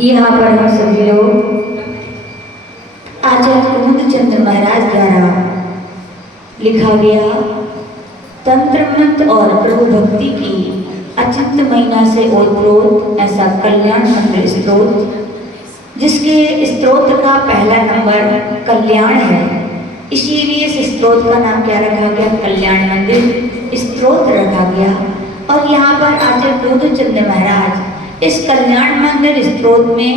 यहाँ पर हम सभी लोग आचार्य कुमुदचंद्र महाराज द्वारा लिखा गया तंत्र मंत्र और प्रभु भक्ति की अचिंत महीना से ओतप्रोत ऐसा कल्याण मंत्र स्त्रोत, जिसके स्त्रोत का पहला नंबर कल्याण है, इसीलिए इस स्त्रोत का नाम क्या रखा गया? कल्याण मंदिर स्त्रोत रखा गया। और यहाँ पर आचार्य कुमुदचंद्र महाराज इस कल्याण मंदिर स्त्रोत में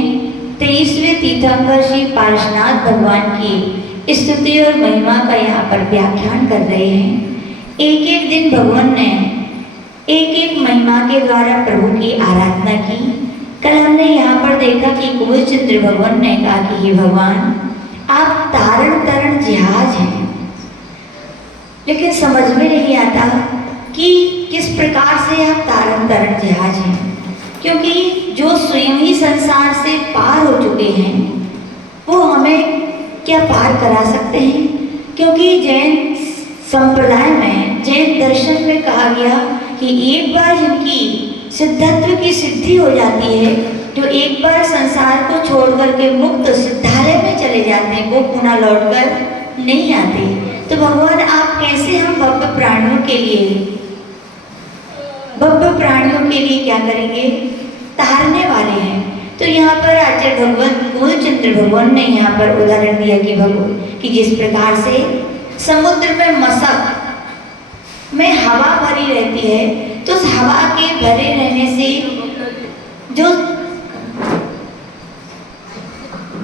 23वें तीर्थंकर श्री पार्श्वनाथ भगवान की स्तुति और महिमा का यहाँ पर व्याख्यान कर रहे हैं। एक एक दिन भगवान ने एक एक महिमा के द्वारा प्रभु की आराधना की। कल हमने यहाँ पर देखा कि कुमुदचंद्र भगवान ने कहा कि हे भगवान, आप तारण तरण जहाज हैं, लेकिन समझ में नहीं आता कि किस प्रकार से आप तारण तरण जहाज हैं, क्योंकि जो स्वयं ही संसार से पार हो चुके हैं वो हमें क्या पार करा सकते हैं? क्योंकि जैन संप्रदाय में, जैन दर्शन में कहा गया कि एक बार जिनकी सिद्धत्व की सिद्धि हो जाती है, जो एक बार संसार को छोड़ करके मुक्त सिद्धालय में चले जाते हैं, वो पुनः लौटकर नहीं आते। तो भगवान, आप कैसे हम भव्य प्राणियों के लिए क्या करेंगे? तारने वाले हैं। तो यहाँ पर आचार्य भगवान कुमुदचंद्र भगवान ने यहाँ पर उदाहरण दिया कि भगवान कि जिस प्रकार से समुद्र में मशक में हवा भरी रहती है, तो उस हवा के भरे रहने से जो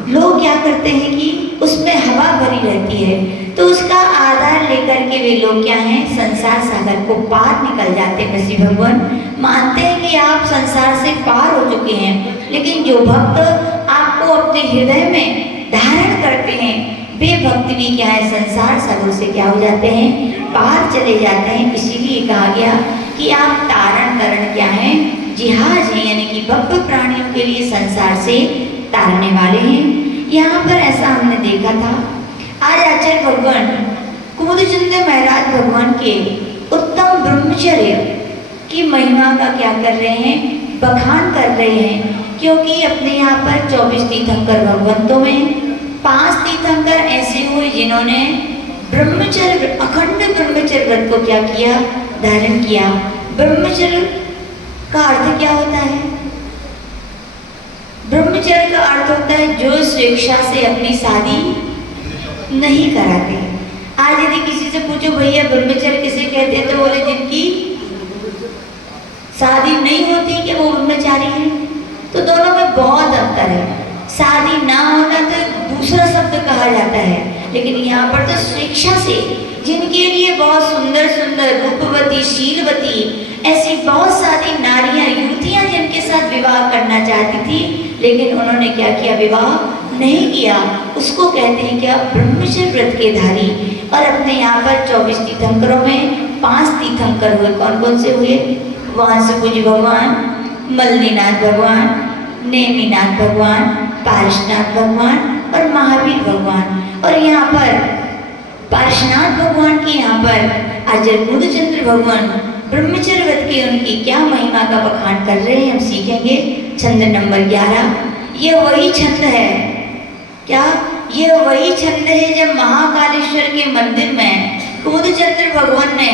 लोग क्या करते हैं कि उसमें हवा भरी रहती है, तो उसका आधार लेकर के वे लोग क्या हैं? संसार सागर को पार निकल जाते हैं। श्री भगवान मानते हैं कि आप संसार से पार हो चुके हैं, लेकिन जो भक्त आपको अपने हृदय में धारण करते हैं, वे भक्त भी क्या है? संसार सागर से क्या हो जाते हैं? पार चले जाते हैं। इसीलिए कहा गया कि आप तारण तरण क्या हैं? जहाज हैं, यानी कि भव्य प्राणियों के लिए संसार से तारने वाले हैं। यहाँ पर ऐसा हमने देखा था। आज आचार्य भगवान कुमुदचंद्र महाराज भगवान के उत्तम ब्रह्मचर्य की महिमा का क्या कर रहे हैं? बखान कर रहे हैं। क्योंकि अपने यहाँ पर 24 तीर्थंकर भगवंतों में 5 तीर्थंकर ऐसे हुए जिन्होंने ब्रह्मचर्य, अखंड ब्रह्मचर्य व्रत को क्या किया? धारण किया। ब्रह्मचर्य का अर्थ क्या होता है? ब्रह्मचर्य का अर्थ होता है जो स्वेच्छा से अपनी शादी नहीं कराते। आज यदि किसी से पूछो भैया ब्रह्मचर्य किसे कहते हैं, तो बोले जिनकी शादी नहीं होती कि वो ब्रह्मचारी है। तो दोनों में बहुत अंतर है। शादी ना होना तो दूसरा शब्द कहा जाता है, लेकिन यहाँ पर तो स्वेच्छा से, जिनके लिए बहुत सुंदर सुंदर रूपवती, शीलवती ऐसी बहुत सारी नारियां, युवतियां जिनके साथ विवाह करना चाहती थी, लेकिन उन्होंने क्या किया? विवाह नहीं किया। उसको कहते हैं क्या? ब्रह्मचर्य व्रत के धारी। और अपने यहाँ पर 24 तीर्थंकरों में 5 तीर्थंकर हुए। कौन कौन से हुए? वासुपुज भगवान, मल्लिनाथ भगवान, नेमिनाथ भगवान, पार्श्वनाथ भगवान और महावीर भगवान। और यहाँ पर पार्श्वनाथ भगवान की यहाँ पर आचार्य कुमुदचंद्र भगवान ब्रह्मचर्य व्रत की उनकी क्या महिमा का बखान कर रहे हैं, हम सीखेंगे। छंद नंबर 11। ये वही छंद है क्या? ये वही छंद है जब महाकालेश्वर के मंदिर में कुमुदचंद्र भगवान ने,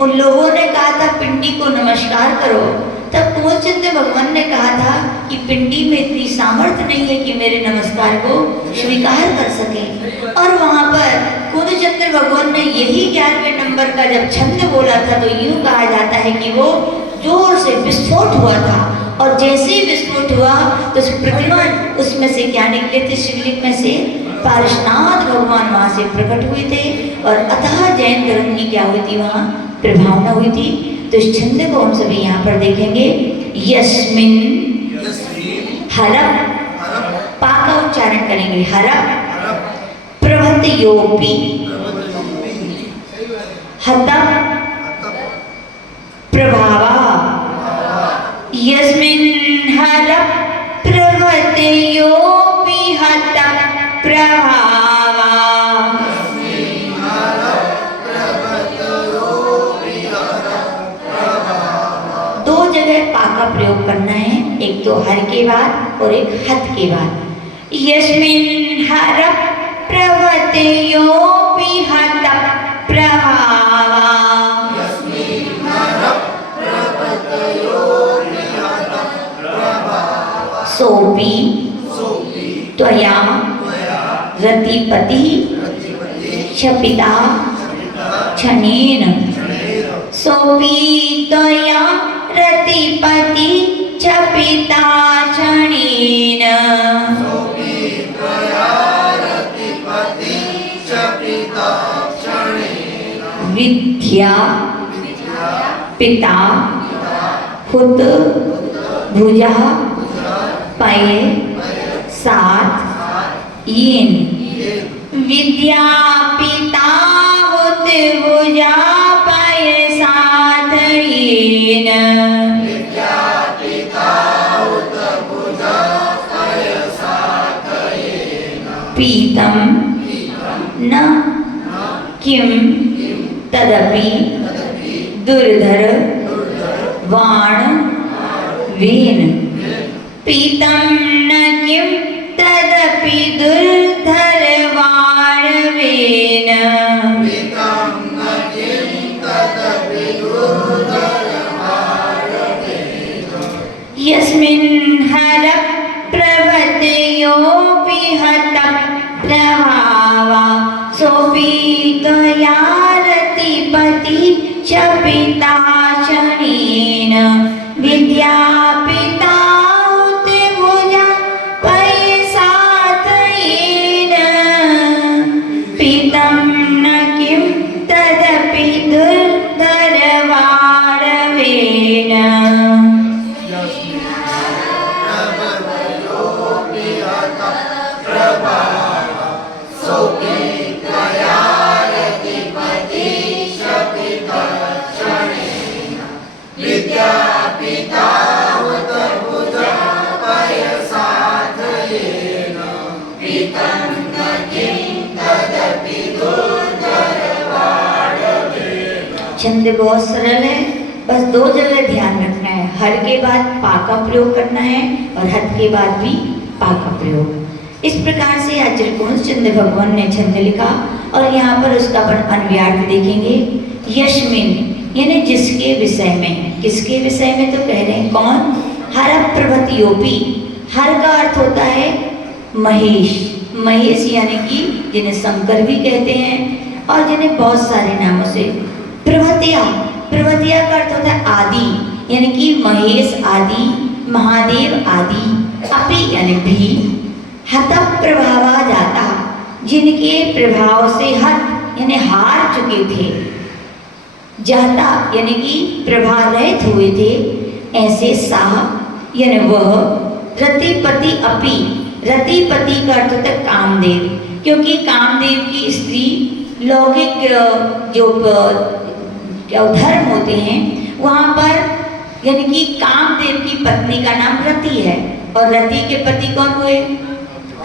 उन लोगों ने कहा था पिंडी को नमस्कार करो, तब कुमुदचंद्र भगवान ने कहा था कि पिंडी में इतनी सामर्थ्य नहीं है कि मेरे नमस्कार को स्वीकार कर सके। और वहाँ पर कुमुदचंद्र भगवान ने यही 11वें नंबर का जब छंद बोला था, तो यूँ कहा जाता है कि वो जोर से विस्फोट हुआ था। और जैसे ही विस्फोट हुआ तो प्रतिमा उसमें से क्या निकले थे? शिवलिंग में से पार्श्वनाथ भगवान वहाँ से प्रकट हुए थे, और अतः जैन धर्म की क्या हुई थी? वहाँ प्रभावना हुई थी। तो इस छंद को हम सभी यहाँ पर देखेंगे। यस्मिन हरप, पा का उच्चारण करेंगे, हरप प्रभत योपी हतप प्रभावा। यस्मिन हरप प्रभत योपी हतप प्रभावा। दो जगह पा का प्रयोग करना है। एक एक तो हर के बाद और एक हत के बाद। यस्मिन् हर प्रवतयोऽपि हत प्रभावा सोऽपि त्वया रतिपतिः क्षपिता क्षणेन सोऽपि त्वया रतिपतिः क्षपिता क्षणेन विद्या पिता हुत भुजा पय साथ येन। विद्या पिता हुत भुजा पय साथ येन। पीतम न किम तदपि दुर्धर वाण वेन। पीतम न किम तदपि दुर्धर वाण वेन। यस्मिन् हर प्रवतयोऽपि हत प्रभावा सोऽपि त्वया रतिपतिः क्षपिता क्षणेन। विद्या पिता हुत भुजा पय साथ येन। पीतं न किं तदपि दुर्धर वाणवेन। छंद बहुत सरल है, बस दो जगह ध्यान रखना है। हर के बाद पा का प्रयोग करना है और हत के बाद भी पा का प्रयोग। इस प्रकार से आज त्रिकोण चंद्र भगवान ने छंद लिखा और यहाँ पर उसका अपन अन्वयार्थ देखेंगे। यस्मिन यानी जिसके विषय में, किसके विषय में तो कह रहे हैं कौन? हर प्रभृतियोपि। हर का अर्थ होता है महेश। महेश यानी कि जिन्हें शंकर भी कहते हैं और जिन्हें बहुत सारे नामों से। प्रभृतिया, प्रभृतिया का अर्थ होता है आदि, यानी कि महेश आदि, महादेव आदि। अपि यानी भी। हत प्रभावा जाता, जिनके प्रभाव से हत यानी हार चुके थे। जाता यानी कि प्रभा रहित हुए थे, ऐसे साह यानी वह। रतिपति अपि, रतिपति का अर्थ होता है कामदेव, क्योंकि कामदेव की स्त्री लौकिक जो धर्म होते हैं वहाँ पर यानी कि कामदेव की पत्नी का नाम रति है और रति के पति कौन हुए?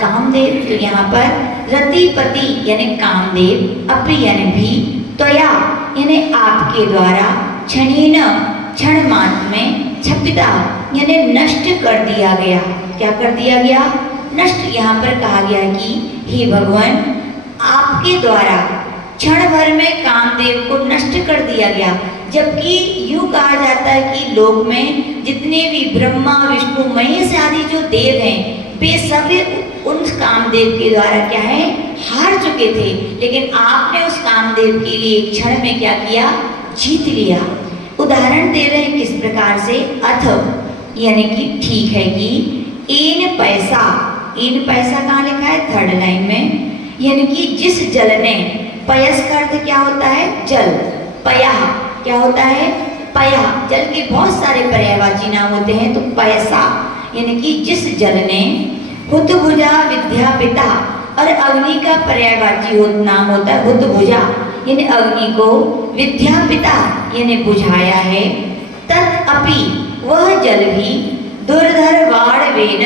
कामदेव। तो यहाँ पर रतिपति यानी कामदेव, अपि यानी भी, त्वया यानी आपके द्वारा, क्षणेन क्षण मात्र में, क्षपिता यानी नष्ट कर दिया गया। क्या कर दिया गया? नष्ट। यहाँ पर कहा गया कि हे भगवान आपके द्वारा क्षण भर में कामदेव को नष्ट कर दिया गया। जबकि यूं कहा जाता है कि लोक में जितने भी ब्रह्मा विष्णु महेश आदि जो देव हैं वे सभी उन कामदेव के द्वारा क्या है? हार चुके थे, लेकिन आपने उस कामदेव के लिए एक क्षण में क्या किया? जीत लिया। उदाहरण दे रहे हैं किस प्रकार से? अथ यानी कि ठीक है कि एन पैसा, एन पैसा कहाँ लिखा है? थर्ड लाइन में। यानी कि जिस जल ने, पयस का अर्थ क्या होता है? जल। पया क्या होता है? पया। जल के बहुत सारे पर्यायवाची नाम होते हैं, तो पैसा यानी कि जिस जल ने हुत भुजा विद्या पिता, और अग्नि का पर्यायवाची नाम होता है हुत भुजा, यानी अग्नि को विद्या पिता यानी बुझाया है। तत् अपि वह जल भी दुर्धर वाणवेन,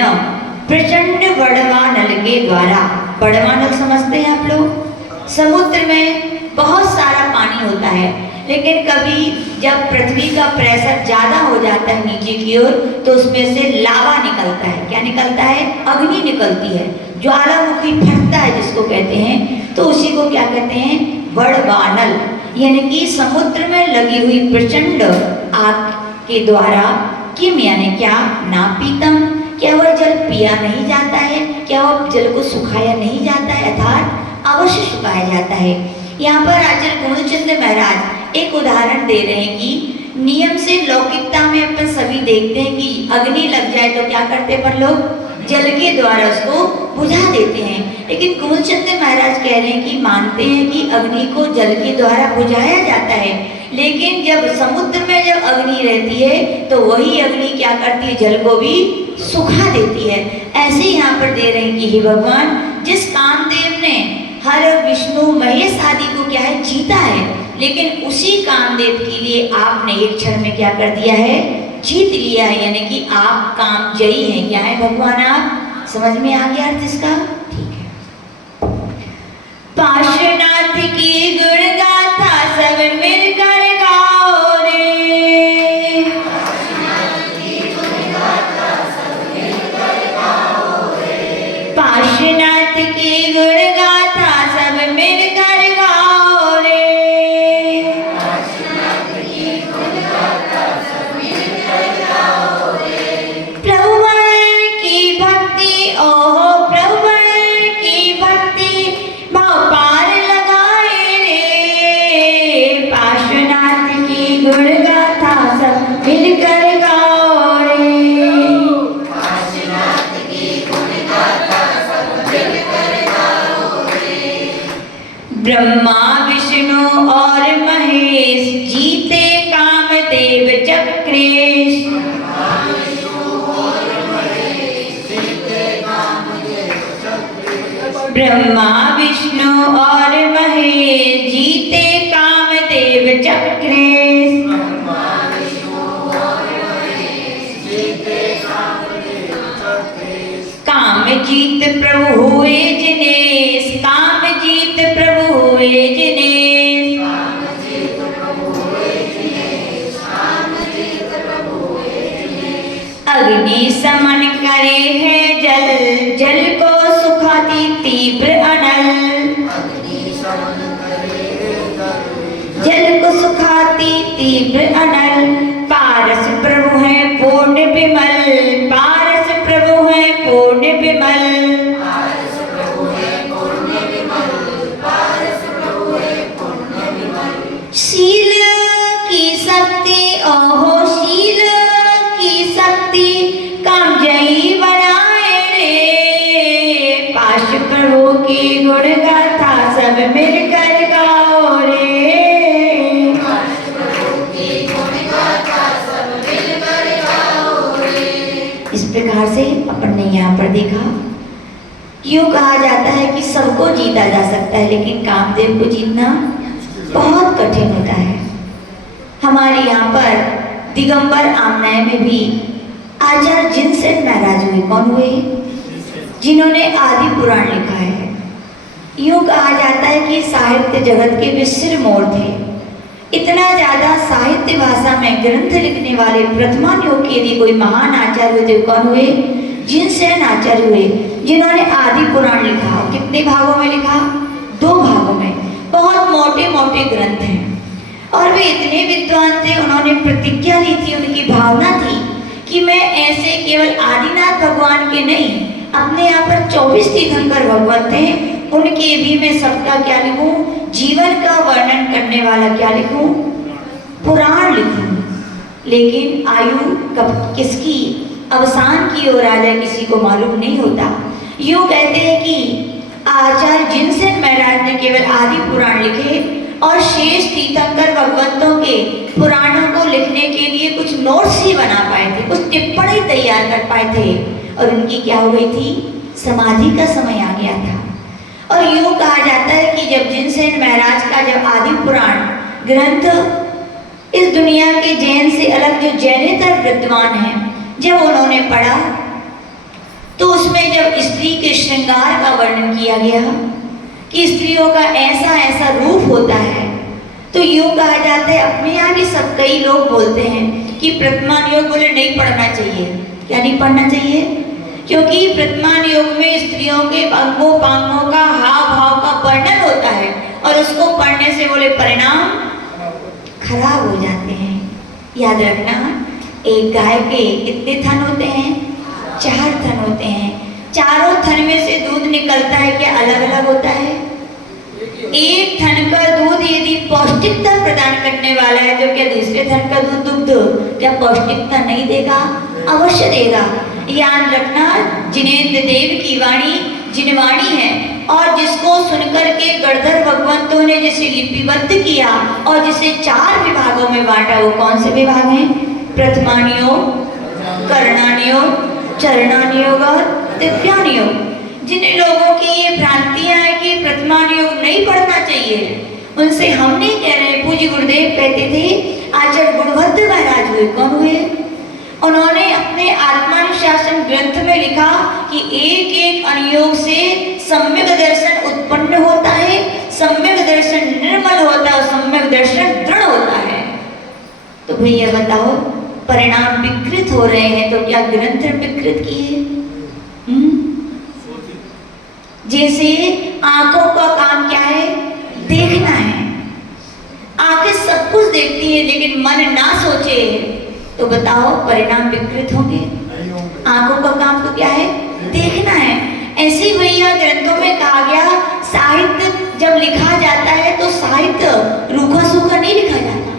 प्रचंड बड़वानल के द्वारा। बड़वानल समझते हैं आप लोग? समुद्र में बहुत सारा पानी होता है, लेकिन कभी जब पृथ्वी का प्रेशर ज़्यादा हो जाता है नीचे की ओर, तो उसमें से लावा निकलता है। क्या निकलता है? अग्नि निकलती है, ज्वालामुखी फटता है जिसको कहते हैं। तो उसी को क्या कहते हैं? वड़वानल, यानी कि समुद्र में लगी हुई प्रचंड आग के द्वारा किम यानी क्या, ना पीतम, क्या वह जल पिया नहीं जाता है, क्या वह जल को सुखाया नहीं जाता है, अर्थात अवश्य सुखाया जाता है। यहाँ पर आचार्य गोविंदचंद्र महाराज एक उदाहरण दे रहे हैं कि नियम से लौकिकता में अपन सभी देखते हैं कि अग्नि लग जाए तो क्या करते हैं अपन लोग? जल के द्वारा उसको बुझा देते हैं। लेकिन गोविंदचंद्र महाराज कह रहे हैं कि मानते हैं कि अग्नि को जल के द्वारा बुझाया जाता है, लेकिन जब समुद्र में जब अग्नि रहती है तो वही अग्नि क्या करती है? जल को भी सुखा देती है। ऐसे यहाँ पर दे रहे हैं कि हे भगवान, जिस कामदेव ने हर विष्णु महेश आदि को क्या है? जीता है, लेकिन उसी कामदेव के लिए आपने एक क्षण में क्या कर दिया है? जीत लिया है, यानी कि आप कामजयी हैं। क्या है भगवान आप? समझ में आ गया अर्थ इसका? ठीक है। पार्श्वनाथ की गुण गाथा सब मिलकर गाओ रे, पार्श्वनाथ की गुण गाथा सब मिलकर गाओ रे, प्रभुवर की भक्ति ओहो प्रभुवर की भक्ति भाव पार लगाए रे, पार्श्वनाथ की गुण गाथा सब मिलकर गाओ रे। ब्रह्मा विष्णु और महेश जीते कामदेव चक्रेश, ब्रह्मा विष्णु और महेश जीते कामदेव चक्रेश, काम जीत प्रभु हुए जिनेश, काम जीत प्रभु हुए जिनेश, अग्नि समन करे है जल, जल को सुखाती तीव्र अनल, जल को सुखाती तीव्र अनल, पारस प्रभु है पूर्ण विमल, पारस प्रभु है पूर्ण विमल, शील की शक्ति ओहो शील की शक्ति कामजयी बनाए रे, पाश प्रभु की गुण गाथा सब मिलकर गाओ रे, इस प्रकार से अपन ने यहाँ पर देखा। यूँ कहा जाता है कि सबको जीता जा सकता है, लेकिन कामदेव को जीतना बहुत कठिन होता है। हमारे यहाँ पर दिगंबर आमनाय में भी आचार्य जिनसेन महाराज हुए। कौन हुए? जिन्होंने आदि पुराण लिखा है। यूँ कहा जाता है कि साहित्य जगत के वे सिरमौर थे। इतना ज़्यादा साहित्य भाषा में ग्रंथ लिखने वाले प्रथमान योग के यदि कोई महान आचार्य हुए तो कौन हुए? जिनसेन आचार्य हुए, जिन्होंने आदि पुराण लिखा। कितने भागों में लिखा? 2 भागों में। बहुत मोटे मोटे ग्रंथ हैं और वे इतने विद्वान थे, उन्होंने प्रतिज्ञा ली थी, उनकी भावना थी कि मैं ऐसे केवल आदिनाथ भगवान के नहीं, अपने यहाँ पर 24 तीर्थंकर भगवान थे, उनके भी मैं सबका क्या लिखूं? जीवन का वर्णन करने वाला क्या लिखूं? पुराण लिखूं। लेकिन आयु कब किसकी अवसान की ओर आ जाए किसी को मालूम नहीं होता। यूँ कहते हैं कि आचार्य जिनसेन महाराज ने केवल आदि पुराण लिखे और शेष तीर्थंकर भगवंतों के पुराणों को लिखने के लिए कुछ नोट्स ही बना पाए थे, कुछ टिप्पणी तैयार कर पाए थे, और उनकी क्या हो गई थी? समाधि का समय आ गया था। और यूँ कहा जाता है कि जब जिनसेन महाराज का जब आदि पुराण ग्रंथ इस दुनिया के जैन से अलग जो जैनेतर विद्वान हैं जब उन्होंने पढ़ा, तो उसमें जब स्त्री के श्रृंगार का वर्णन किया गया कि स्त्रियों का ऐसा ऐसा रूप होता है, तो यूँ कहा जाता है, अपने यहाँ भी सब कई लोग बोलते हैं कि प्रतिमान योग बोले नहीं पढ़ना चाहिए। क्या नहीं पढ़ना चाहिए? क्योंकि प्रतिमान योग में स्त्रियों के अंगों पांगों का हाव भाव का वर्णन होता है और उसको पढ़ने से बोले परिणाम खराब हो जाते हैं। याद रखना, एक गाय के कितने थन होते हैं? 4 थन होते हैं। चारों थन में से दूध निकलता है, क्या अलग अलग होता है? एक थन का दूध यदि पौष्टिकता प्रदान करने वाला है तो क्या दूसरे थन का दूध क्या पौष्टिकता नहीं देगा? अवश्य देगा। याद रखना, जिनेंद्र देव की वाणी जिनवाणी है और जिसको सुनकर के गणधर भगवंतों ने जिसे लिपिबद्ध किया और जिसे 4 विभागों में बांटा, वो कौन से विभाग हैं? प्रथमान योग, करणान योग, चरणान योग और दिव्यान योग। जिन लोगों की ये भ्रांतियां हैं कि प्रतिमान योग नहीं पढ़ना चाहिए, उनसे हम नहीं कह रहे। पूज्य गुरुदेव कहते थे, आचार्य गुणभद्र महाराज हुए, कौन हुए? उन्होंने अपने आत्मानुशासन ग्रंथ में लिखा कि एक एक अनुयोग से सम्यक दर्शन उत्पन्न होता है, सम्यक दर्शन निर्मल होता है और सम्यक दर्शन दृढ़ होता है। तो भैया बताओ, परिणाम विकृत हो रहे हैं तो क्या ग्रंथ विकृत किए? जैसे आंखों का काम क्या है? देखना है। आंखें सब कुछ देखती है लेकिन मन ना सोचे तो बताओ परिणाम विकृत होंगे? आंखों का काम तो क्या है? देखना है। ऐसे ही भैया ग्रंथों में कहा गया, साहित्य जब लिखा जाता है तो साहित्य रूखा सूखा नहीं लिखा जाता।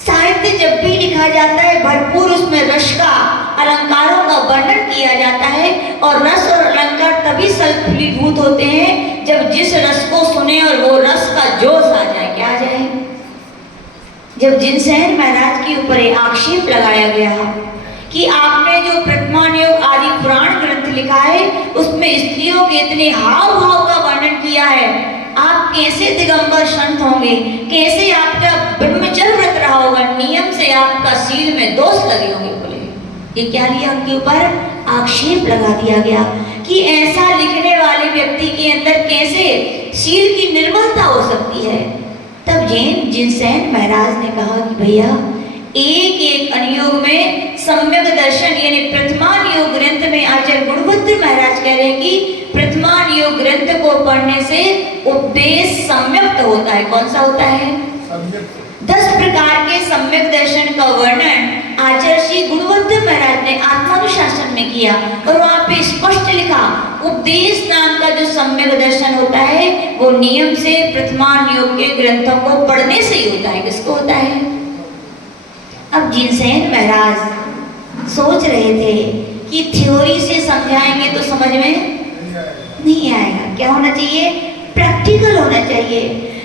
साहित्य जब भी लिखा जाता है भरपूर उसमें रस का, अलंकारों का वर्णन किया जाता है और रस और अलंकार तभी फलीभूत होते हैं जब जिस रस को सुने और वो रस का जोश आ जाए। क्या आ जाए? जब जिनसेन महाराज के ऊपर एक आक्षेप लगाया गया कि आपने जो प्रतिमान योग आदि पुराण ग्रंथ लिखा है उसमें स्त्रियों के इतने हाव भाव का वर्णन किया है, आप कैसे दिगंबर संत होंगे? कैसे आपका ब्रह्मचर्य व्रत रहा होगा? नियम से आपका शील में दोष लगे होंगे। बोले ये क्या लिया? उनके ऊपर आक्षेप लगा दिया गया कि ऐसा लिखने वाले व्यक्ति के अंदर कैसे शील की निर्मलता हो सकती है। तब जिनसेन महाराज ने कहा कि भैया एक एक अनुयोग में सम्यक दर्शन यानी प्रतिमान योग ग्रंथ में आचार्य गुणभद्र महाराज कह रहे हैं कि प्रतिमान योग ग्रंथ को पढ़ने से उपदेश सम्यक्त होता है। कौन सा होता है? 10 प्रकार के सम्यक दर्शन का वर्णन आचार्य श्री गुणभद्र महाराज ने आत्मानुशासन में किया और वहां पे स्पष्ट लिखा, उपदेश नाम का जो सम्यक दर्शन होता है वो नियम से प्रतिमान योग के ग्रंथों को पढ़ने से ही होता है। किसको होता है? अब जिनसेन महाराज सोच रहे थे कि थ्योरी से समझाएंगे तो समझ में नहीं आएगा, क्या होना चाहिए? प्रैक्टिकल होना चाहिए।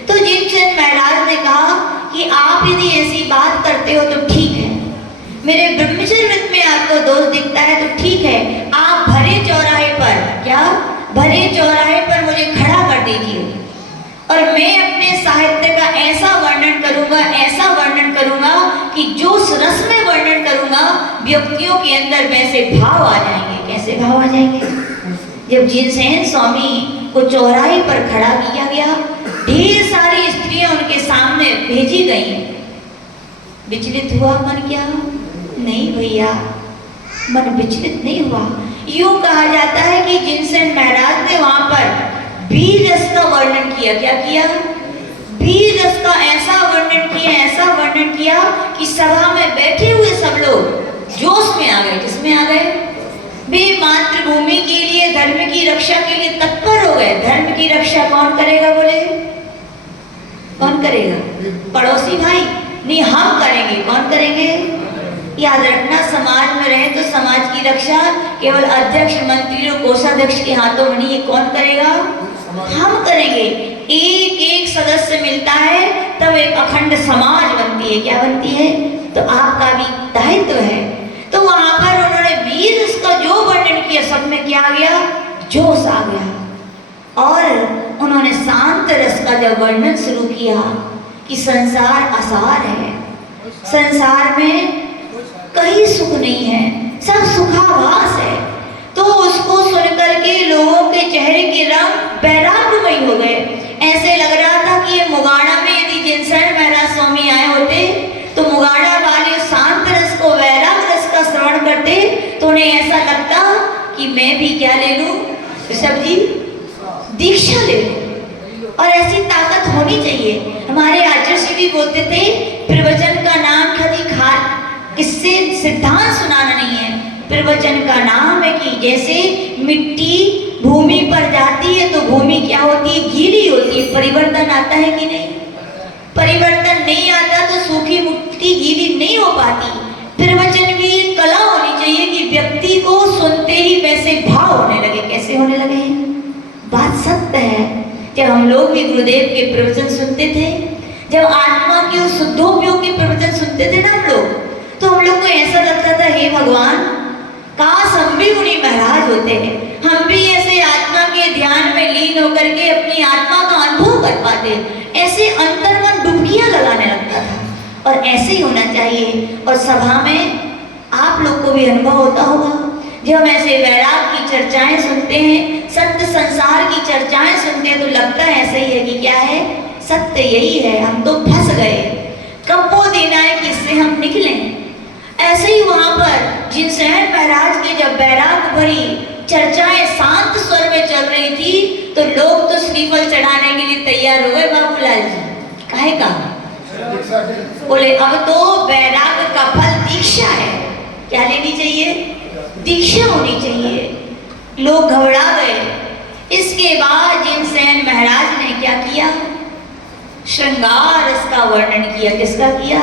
तो जिनसेन महाराज ने कहा कि आप यदि ऐसी बात करते हो तो ठीक है, मेरे ब्रह्मचर्य व्रत में आपको दोष दिखता है तो ठीक है, आप भरे चौराहे पर, क्या भरे चौराहे पर मुझे खड़ा कर दीजिए और मैं अपने साहित्य का ऐसा वर्णन करूंगा, ऐसा वर्णन करूंगा कि जो रस में वर्णन करूंगा व्यक्तियों के अंदर वैसे भाव आ जाएंगे। कैसे भाव आ जाएंगे? जब जिनसेन स्वामी को चौराहे पर खड़ा किया गया, ढेर सारी स्त्रियां उनके सामने भेजी गई। विचलित हुआ मन? क्या नहीं भैया, मन विचलित नहीं हुआ। यूं कहा जाता है कि जिनसेन महाराज ने वहां पर वीर रस का वर्णन किया। क्या किया? वीर रस का ऐसा वर्णन किया, ऐसा वर्णन किया कि सभा में बैठे हुए सब लोग जोश में आ गए। किसमें आ गए? वे मातृभूमि के लिए, धर्म की रक्षा के लिए तत्पर हो गए। धर्म की रक्षा कौन करेगा? बोले कौन करेगा? पड़ोसी भाई नहीं, हम करेंगे। कौन करेंगे? याद रखना, समाज में रहे तो समाज की रक्षा केवल अध्यक्ष, मंत्री और कोषाध्यक्ष के हाथों में नहीं। ये कौन करेगा? हम करेंगे। एक एक सदस्य मिलता है तब एक अखंड समाज बनती है। क्या बनती है? तो आपका भी दायित्व है। तो वहां पर उन्होंने वीर उसका जो वर्णन किया, सब में क्या आ गया? जोश आ गया। और उन्होंने शांत रस का जब वर्णन शुरू किया कि संसार असार है, संसार में कहीं सुख नहीं है, सब सुखाभास है, तो उसको सुनकर के लोगों के चेहरे के रंग वैराग्यमय हो गए। ऐसे लग रहा था कि ये मुगाड़ा में यदि जिनसे जिनसैन महाराज स्वामी आए होते तो मुगाड़ा वाले शांत रस को वैराग रस का श्रवण करते तो उन्हें ऐसा लगता कि मैं भी क्या ले लूं ऋषभ जी, दीक्षा ले लूं। और ऐसी ताकत होनी चाहिए। हमारे आचार्य श्री भी बोलते थे प्रवचन का नाम कभी किससे सिद्धांत सुनाना नहीं है, प्रवचन का नाम है कि जैसे मिट्टी भूमि पर जाती है तो भूमि क्या होती है, गीली होती है, परिवर्तन आता है कि नहीं, परिवर्तन नहीं आता तो सूखी मिट्टी गीली नहीं हो पाती। प्रवचन भी एक कला होनी चाहिए कि व्यक्ति को सुनते ही वैसे भाव होने लगे। कैसे होने लगे? बात सत्य है। जब हम लोग भी गुरुदेव के प्रवचन सुनते थे, जब आत्मा के शुद्धोपयोग के प्रवचन सुनते थे ना हम लोग, तो हम लोग को ऐसा लगता था हे भगवान काश हम भी मुनि महाराज होते हैं, हम भी ऐसे आत्मा के ध्यान में लीन होकर के अपनी आत्मा का अनुभव कर पाते। ऐसे अंतर्मन डुबकियां लगाने लगता था। और ऐसे ही होना चाहिए। और सभा में आप लोग को भी अनुभव होता होगा, जब हम ऐसे वैराग की चर्चाएं सुनते हैं, सत्य संसार की चर्चाएं सुनते हैं, तो लगता है ऐसे ही है कि क्या है, सत्य यही है, हम तो फंस गए, कब वो दिन आए कि इससे हम निकलें। ऐसे ही वहां पर जिनसैन महाराज की जब वैराग भरी चर्चाएं शांत स्वर में चल रही थी तो लोग तो श्रीफल चढ़ाने के लिए तैयार हो गए। बाबूलाल जी काहे का बोले अब तो वैराग का फल दीक्षा है, क्या लेनी चाहिए, दीक्षा होनी चाहिए। लोग घबरा गए। इसके बाद जिनसैन महाराज ने क्या किया, श्रृंगार रस का वर्णन किया। किसका किया?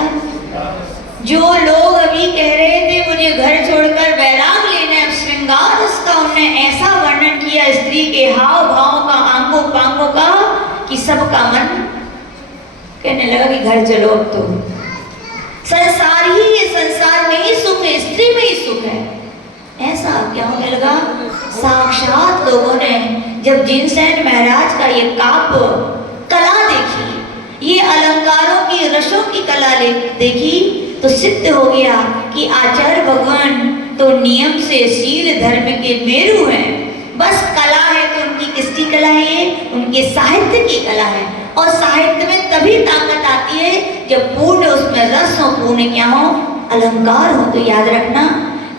जो लोग अभी कह रहे थे मुझे घर छोड़कर वैराग लेना है, श्रृंगार रस का उन्होंने ऐसा वर्णन किया स्त्री के हाव भाव का, आंगों पांगों का, कि सबका मन कहने लगा कि घर चलो अब तो संसार ही है, संसार में ही सुख है, स्त्री में ही सुख है। ऐसा क्या होने लगा? साक्षात लोगों ने जब जिनसैन महाराज का ये काव्य कला देखी, ये अलंकारों की रसों की कला देखी, तो सिद्ध हो गया कि आचार्य भगवान तो नियम से शील धर्म के मेरु हैं। बस कला है तो उनकी किसकी कला है? ये उनके साहित्य की कला है। और साहित्य में तभी ताकत आती है जब पूर्ण उसमें रस हो, पूर्ण क्या हो, अलंकार हो। तो याद रखना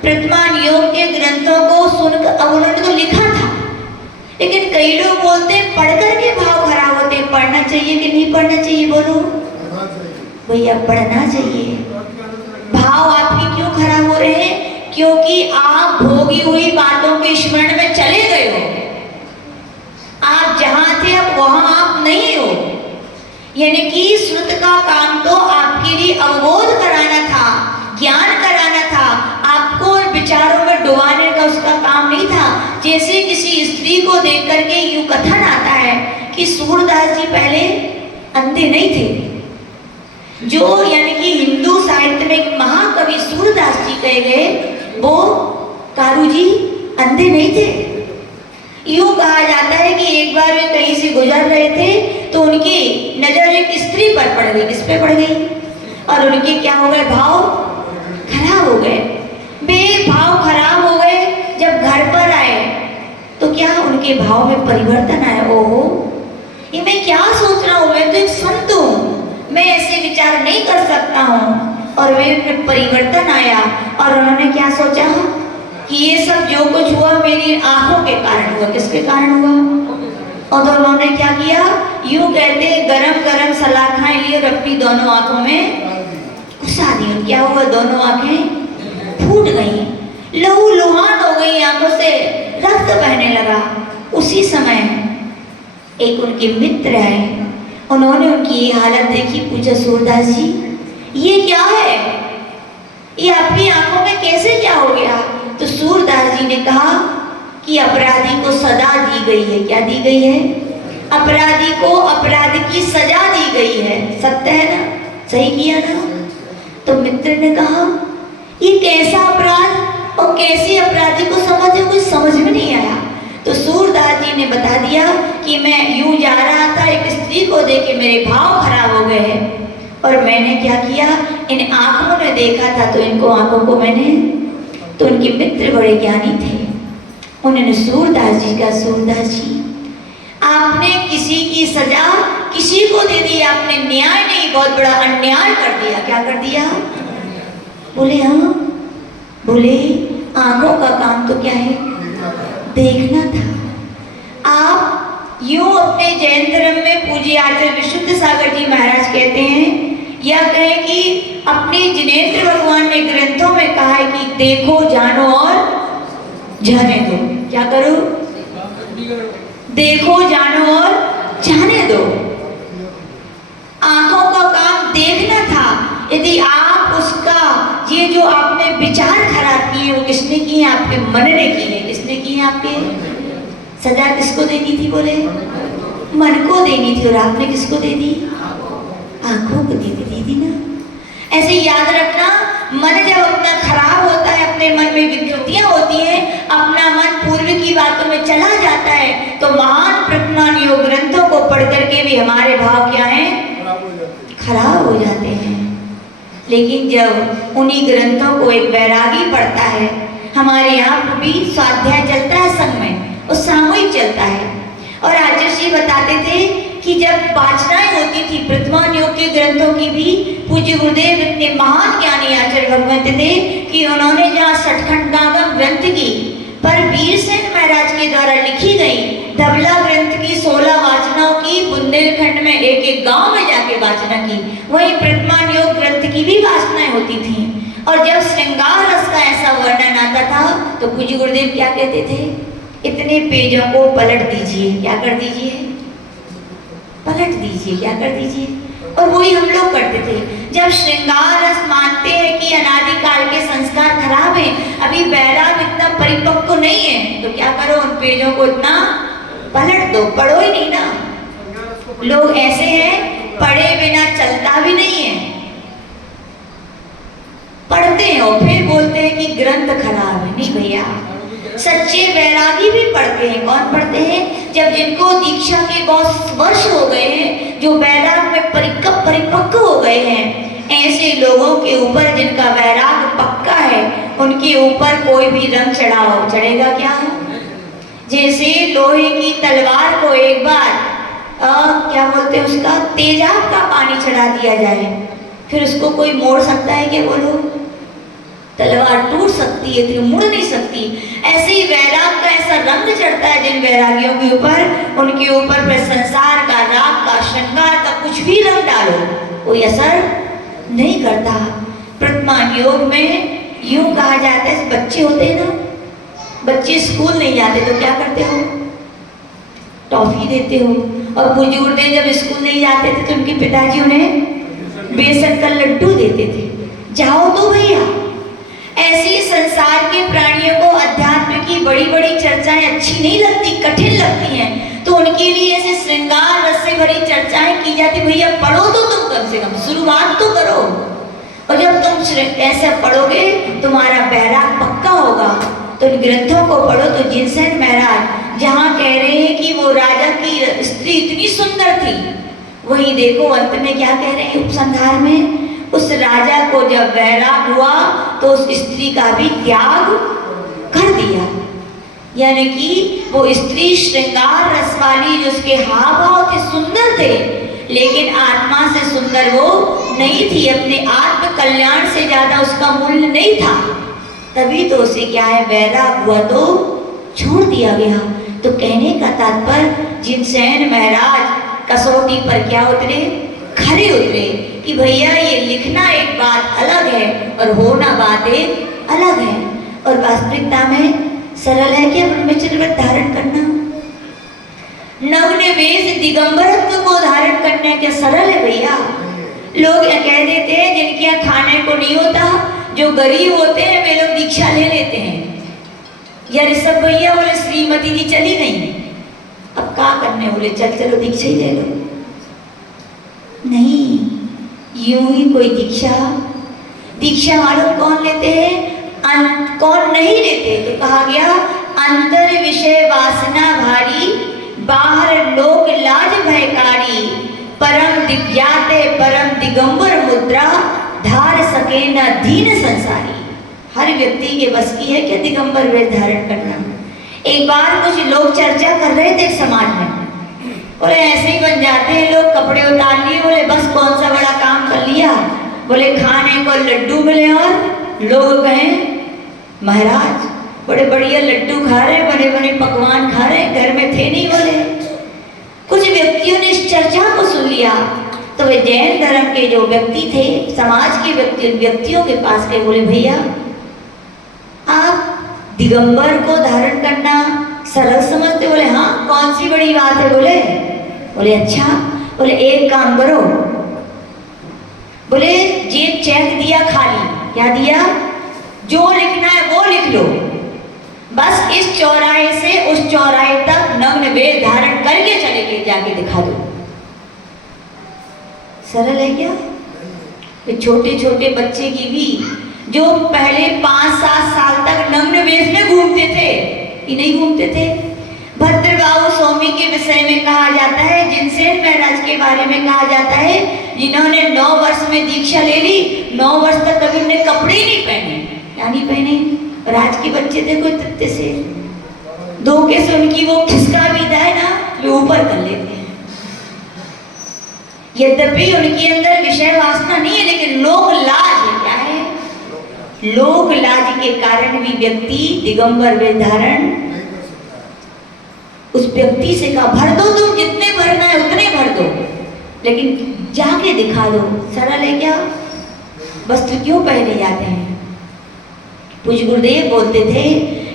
प्रतिमान योग के ग्रंथों को सुनकर, अब उन्होंने तो लिखा था, लेकिन कई लोग बोलते हैं पढ़ करके भाव खराब होते। पढ़ना चाहिए कि नहीं पढ़ना चाहिए? बोलो भैया, पढ़ना चाहिए। भाव आपके क्यों खराब हो रहे हैं? क्योंकि आप भोगी हुई बातों के स्मरण में चले गए हो। आप जहां थे अब वहां आप नहीं हो। यानी कि श्रुत का काम तो आपके लिए अवबोध कराना था, ज्ञान कराना था, आपको विचारों में डुबाने का उसका काम नहीं था। जैसे किसी स्त्री को देख करके यूं कथन आता है कि सूरदास जी पहले अंधे नहीं थे। जो यानी कि हिंदू साहित्य में एक महाकवि सूरदास जी कहे गए, वो कारू जी अंधे नहीं थे। यूं कहा जाता है कि एक बार वे कहीं से गुजर रहे थे तो उनकी नजर एक स्त्री पर पड़ गई। किस पे पड़ गई? और उनके क्या हो गए? भाव खराब हो गए। वे भाव खराब हो गए। जब घर पर आए तो क्या उनके भाव में परिवर्तन आया। ओहो, ये मैं क्या सोच रहा हूँ, मैं तो एक संत हूँ, मैं ऐसे विचार नहीं कर सकता हूँ। और वे में परिवर्तन आया और उन्होंने क्या सोचा कि ये सब जो कुछ हुआ मेरी आंखों के कारण हुआ। किसके कारण हुआ? और तो उन्होंने क्या किया, यूं कहते गरम गरम सलाखाएं लिए और अपनी दोनों आंखों में घुसा दी। क्या हुआ? दोनों आंखें फूट गई, लहू लुहान हो गई, आंखों से रक्त बहने लगा। उसी समय एक उनके मित्र आए, उन्होंने उनकी ये हालत देखी, पूछा सूरदास जी ये क्या है, ये आपकी आंखों में कैसे क्या हो गया? तो सूरदास जी ने कहा कि अपराधी को सजा दी गई है। क्या दी गई है? अपराधी को अपराध की सजा दी गई है। सत्य है ना? सही किया ना? तो मित्र ने कहा ये कैसा अपराध और कैसे अपराधी को समझे, कुछ समझ में नहीं आया। तो सूरदास जी ने बता दिया कि मैं यूं जा रहा था, एक स्त्री को देख के मेरे भाव खराब हो गए हैं और मैंने क्या किया, इन आंखों ने देखा था तो इनको आंखों को मैंने, तो उनके मित्र बड़े ज्ञानी थे, उन्होंने सूरदास जी का, सूरदास जी आपने किसी की सजा किसी को दे दी, आपने न्याय नहीं, बहुत बड़ा अन्याय कर दिया। क्या कर दिया? बोले हाँ, बोले आंखों का काम तो क्या है? देखना था। आप यूं अपने जैन धर्म में पूज्य आचार्य विशुद्ध सागर जी महाराज कहते हैं, या कहें कि अपने जिनेंद्र भगवान ने ग्रंथों में कहा है कि देखो, जानो और जाने दो। क्या करो? देखो, जानो और जाने दो। आंखों का काम देखना था। यदि आप उसका ये जो आपने विचार खराब किए, वो किसने किए? आपके मन ने किए। किसने किए? आपके। सजा किसको देनी थी? बोले मन को देनी थी। और आपने किसको दे दी? आंखों को दी थी ना। ऐसे याद रखना, मन जब अपना खराब होता है, अपने मन में विकृतियां होती हैं, अपना मन पूर्व की बातों में चला जाता है, तो महान प्रतिमान योग ग्रंथों को पढ़ करके भी हमारे भाव क्या हैं? खराब हो जाते हैं। लेकिन जब उन्हीं ग्रंथों को एक वैरागी पढ़ता है, हमारे यहाँ भी स्वाध्याय चलता है संग में, और सामूहिक चलता है। और आचार्य जी बताते थे कि जब वाचनाएं होती थी प्रतिमान योग के ग्रंथों की भी, पूज्य गुरुदेव इतने महान ज्ञानी आचार्य भगवंत थे कि उन्होंने जहाँ सठखंडागम ग्रंथ की पर वीरसेन महाराज के द्वारा लिखी गई धबला ग्रंथ की 16 वाचनाओं की बुंदेलखंड में एक एक गांव में जाके वाचना की। वहीं प्रतिमान योग ग्रंथ की भी वाचनाएं होती थी। और जब श्रृंगार रस का ऐसा वर्णन आता था तो पूज्य गुरुदेव क्या कहते थे? इतने पेजों को पलट दीजिए। क्या कर दीजिए? पलट दीजिए। क्या कर दीजिए? और वही हम लोग करते थे। जब श्रृंगार रस मानते हैं कि अनादिकाल के संस्कार खराब है, अभी बैराग इतना परिपक्व नहीं है, तो क्या करो? उन पेजों को इतना पलट दो। पढ़ो ही नहीं ना। लोग ऐसे हैं, पढ़े बिना चलता भी नहीं है। पढ़ते हैं और फिर बोलते हैं कि ग्रंथ खराब है। नहीं भैया, सच्चे वैरागी भी पढ़ते हैं। कौन पढ़ते हैं? जब जिनको दीक्षा के बहुत वर्ष हो गए हैं, जो वैराग में परिपक्व हो गए हैं, ऐसे लोगों के ऊपर जिनका वैराग पक्का है, उनके ऊपर कोई भी रंग चढ़ाओ, चढ़ेगा क्या? जैसे लोहे की तलवार को एक बार क्या बोलते हैं उसका, तेजाब का पानी चढ़ा दिया जाए, फिर उसको कोई मोड़ सकता है क्या? बोलो। तलवार टूट सकती है, फिर मुड़ नहीं सकती। ऐसे ही वैराग का ऐसा रंग चढ़ता है जिन वैरागियों के ऊपर, उनके ऊपर फिर संसार का, राग का, श्रृंगार का कुछ भी रंग डालो, कोई असर नहीं करता। प्रतिमान योग में यूं कहा जाता है, बच्चे होते हैं ना, बच्चे स्कूल नहीं जाते तो क्या करते हो? टॉफी देते हो। और पूज्य गुरुदेव जब स्कूल नहीं जाते थे तो उनके पिताजी उन्हें बेसन का लड्डू देते थे, जाओ तो भैया। ऐसी संसार के प्राणियों को अध्यात्म की बड़ी बड़ी चर्चाएं अच्छी नहीं लगती, कठिन लगती हैं, तो उनके लिए ऐसे श्रृंगार रस से भरी चर्चाएं की जाती। भैया पढ़ो तो तुम, कम से कम शुरुआत तो करो। और जब तुम ऐसा पढ़ोगे तुम्हारा बैराग पक्का होगा। तो इन ग्रंथों को पढ़ो। तो जिनसेन महाराज जहाँ कह रहे हैं कि वो राजा की स्त्री इतनी सुंदर थी, वही देखो अंत में क्या कह रहे हैं उपसंहार में, उस राजा को जब वैराग हुआ तो उस स्त्री का भी त्याग कर दिया। यानी कि वो स्त्री श्रृंगार रस वाली, जो उसके हाव भाव थे सुंदर थे, लेकिन आत्मा से सुंदर वो नहीं थी। अपने आत्म कल्याण से ज्यादा उसका मूल्य नहीं था। तभी तो उसे क्या है, वैराग हुआ तो छोड़ दिया गया। तो कहने का तात्पर्य, जिनसेन महाराज कसौटी पर क्या उतरे? खरे उतरे कि भैया ये लिखना एक बात अलग है और होना बात एक अलग है। और वास्तविकता में सरल है क्या ब्रह्मचर्य व्रत धारण करना? नवनिवेश दिगंबरत्व को धारण करना क्या सरल है भैया? लोग ये कह देते हैं जिनके यहाँ खाने को नहीं होता, जो गरीब होते हैं वे लोग दीक्षा ले लेते हैं। यार सब भैया बोले श्रीमती जी चली नहीं, अब क्या करने? बोले चल चलो दीक्षा ही ले लो। नहीं, यूं ही कोई दीक्षा मालूम कौन लेते हैं, कौन नहीं लेते? तो कहा गया अंतर विषय वासना भारी, बाहर लोक लाज भयकारी, परम दिव्याते परम दिगंबर मुद्रा, धार सके न दीन संसारी। हर व्यक्ति के बस की है कि दिगंबर वेश धारण करना। एक बार कुछ लोग चर्चा कर रहे थे समाज में, बोले ऐसे ही बन जाते हैं लोग, कपड़े उतार लिए, बोले बस कौन सा बड़ा काम कर लिया। बोले खाने को लड्डू मिले और लोग कहें महाराज बड़े बढ़िया लड्डू खा रहे, बड़े बड़े पकवान खा रहे, घर में थे नहीं। बोले कुछ व्यक्तियों ने इस चर्चा को सुन लिया तो वे जैन धर्म के जो व्यक्ति थे, समाज के व्यक्तियों के पास गए। बोले भैया आप दिगंबर को धारण करना सरल समझते? बोले हाँ, कौन सी बड़ी बात है? बोले अच्छा। बोले एक काम करो, बोले जेब चेक दिया खाली, क्या दिया? जो लिखना है वो लिख लो, बस इस चौराहे से उस चौराहे तक नग्न वेश धारण करके चले गए, जाके दिखा दो। सरल है क्या? तो छोटे छोटे बच्चे की भी जो पहले 5-7 साल तक नग्न वेश में घूमते थे कि नहीं घूमते थे। भद्रबाहु स्वामी के विषय में कहा जाता है, जिनसेन महाराज के बारे में कहा जाता है, जिन्होंने 9 वर्ष में दीक्षा ले ली, 9 वर्ष तक कभी उन्हें कपड़े ही नहीं पहने। क्या नहीं पहने? और आज के बच्चे थे कोई तत्ते से धोखे से उनकी वो खिसका भी है ना, वो ऊपर कर लेते हैं। यद्यपि उनके अंदर विषय वासना नहीं है, लेकिन लोक लाज क्या है? लोक लाज के कारण भी व्यक्ति दिगंबर वेश धारण उस व्यक्ति से कहा भर दो, तुम जितने भरना है उतने भर दो, लेकिन जाके दिखा दो। सरल है क्या? वस्त्र क्यों पहने जाते हैं? पूज्य गुरुदेव बोलते थे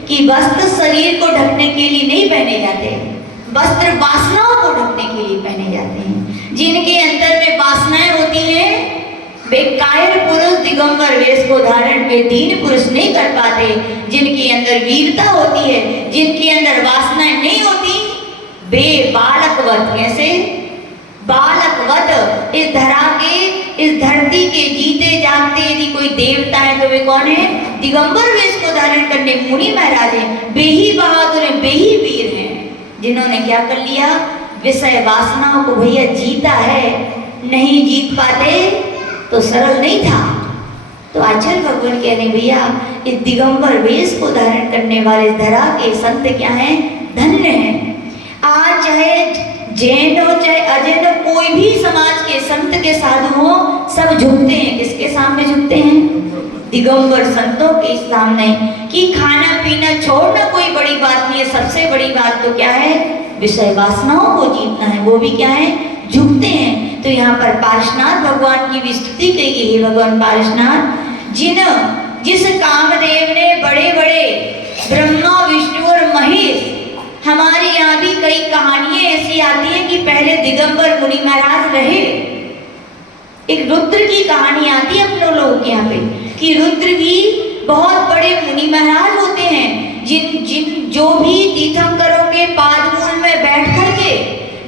कि वस्त्र शरीर को ढकने के लिए नहीं पहने जाते, वस्त्र वासनाओं को ढकने के लिए पहने जाते हैं। जिनके अंदर में वासनाएं होती हैं वे कायर पुरुष दिगंबर वेश को धारण वे दीन पुरुष नहीं कर पाते। जिनके अंदर वीरता होती है, जिनके अंदर वासनाएं नहीं होती, वे बालकवत, कैसे बालकवत इस धरा के, इस धरती के जीते जागते यदि कोई देवता है तो वे कौन है? दिगंबर वेश को धारण करने मुनि महाराज हैं, वे ही बहादुर हैं, वे ही वीर हैं, जिन्होंने क्या कर लिया? विषय वासनाओं को भैया जीता है। नहीं जीत पाते तो सरल नहीं था। तो आचार्य भगवान कह रहे भैया इस दिगंबर वेश को धारण करने वाले धरा के संत क्या हैं? धन्य हैं। आज चाहे जैन हो चाहे अजैन हो, कोई भी समाज के संत के साधु हो, सब झुकते हैं। किसके सामने झुकते हैं? दिगंबर संतों के सामने। कि खाना पीना छोड़ना कोई बड़ी बात नहीं है, सबसे बड़ी बात तो क्या है? विषय वासनाओं को जीतना है। वो भी क्या है? झुकते हैं। तो यहाँ पर पार्श्वनाथ भगवान की भी स्तुति कही गई है। भगवान पार्श्वनाथ जिस कामदेव ने बड़े बड़े ब्रह्मा विष्णु और महेश, हमारे यहाँ भी कई कहानियां ऐसी आती है कि पहले दिगंबर मुनि महाराज रहे। एक रुद्र की कहानी आती है अपने लोगों के यहाँ पे कि रुद्र भी बहुत बड़े मुनि महाराज होते हैं, जो भी तीर्थंकरों के पादमूल में बैठ करके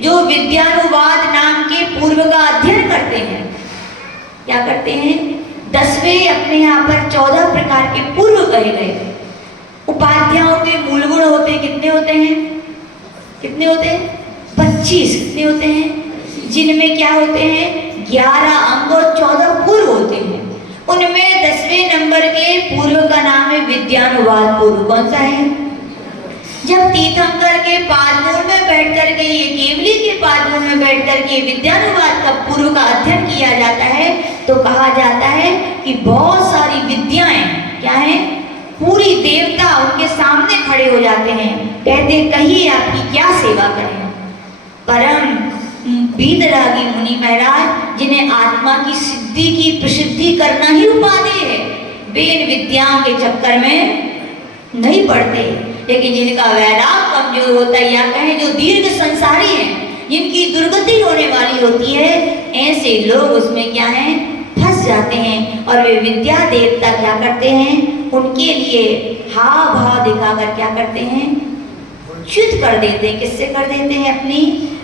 जो विद्यानुवाद नाम के पूर्व का अध्ययन करते हैं। क्या करते हैं? 10वें अपने यहाँ पर 14 प्रकार के पूर्व कहे गए उपाध्यायों के मूल गुण होते हैं। कितने होते हैं? कितने होते हैं? 25। कितने होते हैं? जिनमें क्या होते हैं? 11 अंग और 14 पूर्व होते हैं। उनमें 10वें नंबर के पूर्व का नाम है विद्यानुवाद पूर्व। कौन सा है? जब तीर्थंकर के पादमूल में बैठ करके, ये केवली के पादमूल में बैठ करके विद्यानुवाद का पूर्व का अध्ययन किया जाता है तो कहा जाता है कि बहुत सारी विद्याएं क्या है? पूरी देवता उनके सामने खड़े हो जाते हैं, कहते कहिए आपकी क्या सेवा करें। परम वीतरागी मुनि महाराज जिन्हें आत्मा की सिद्धि की प्रसिद्धि करना ही उपाधि है, वे इन विद्याओं के चक्कर में नहीं पड़ते। लेकिन जिनका वैराग कमजोर होता है या कहें जो दीर्घ संसारी हैं, जिनकी दुर्गति होने वाली होती है, ऐसे लोग उसमें क्या है? फंस जाते हैं। और वे विद्या देवता क्या करते हैं? उनके लिए हाव भाव दिखाकर क्या करते हैं? च्युत कर देते हैं। किससे कर देते हैं? अपनी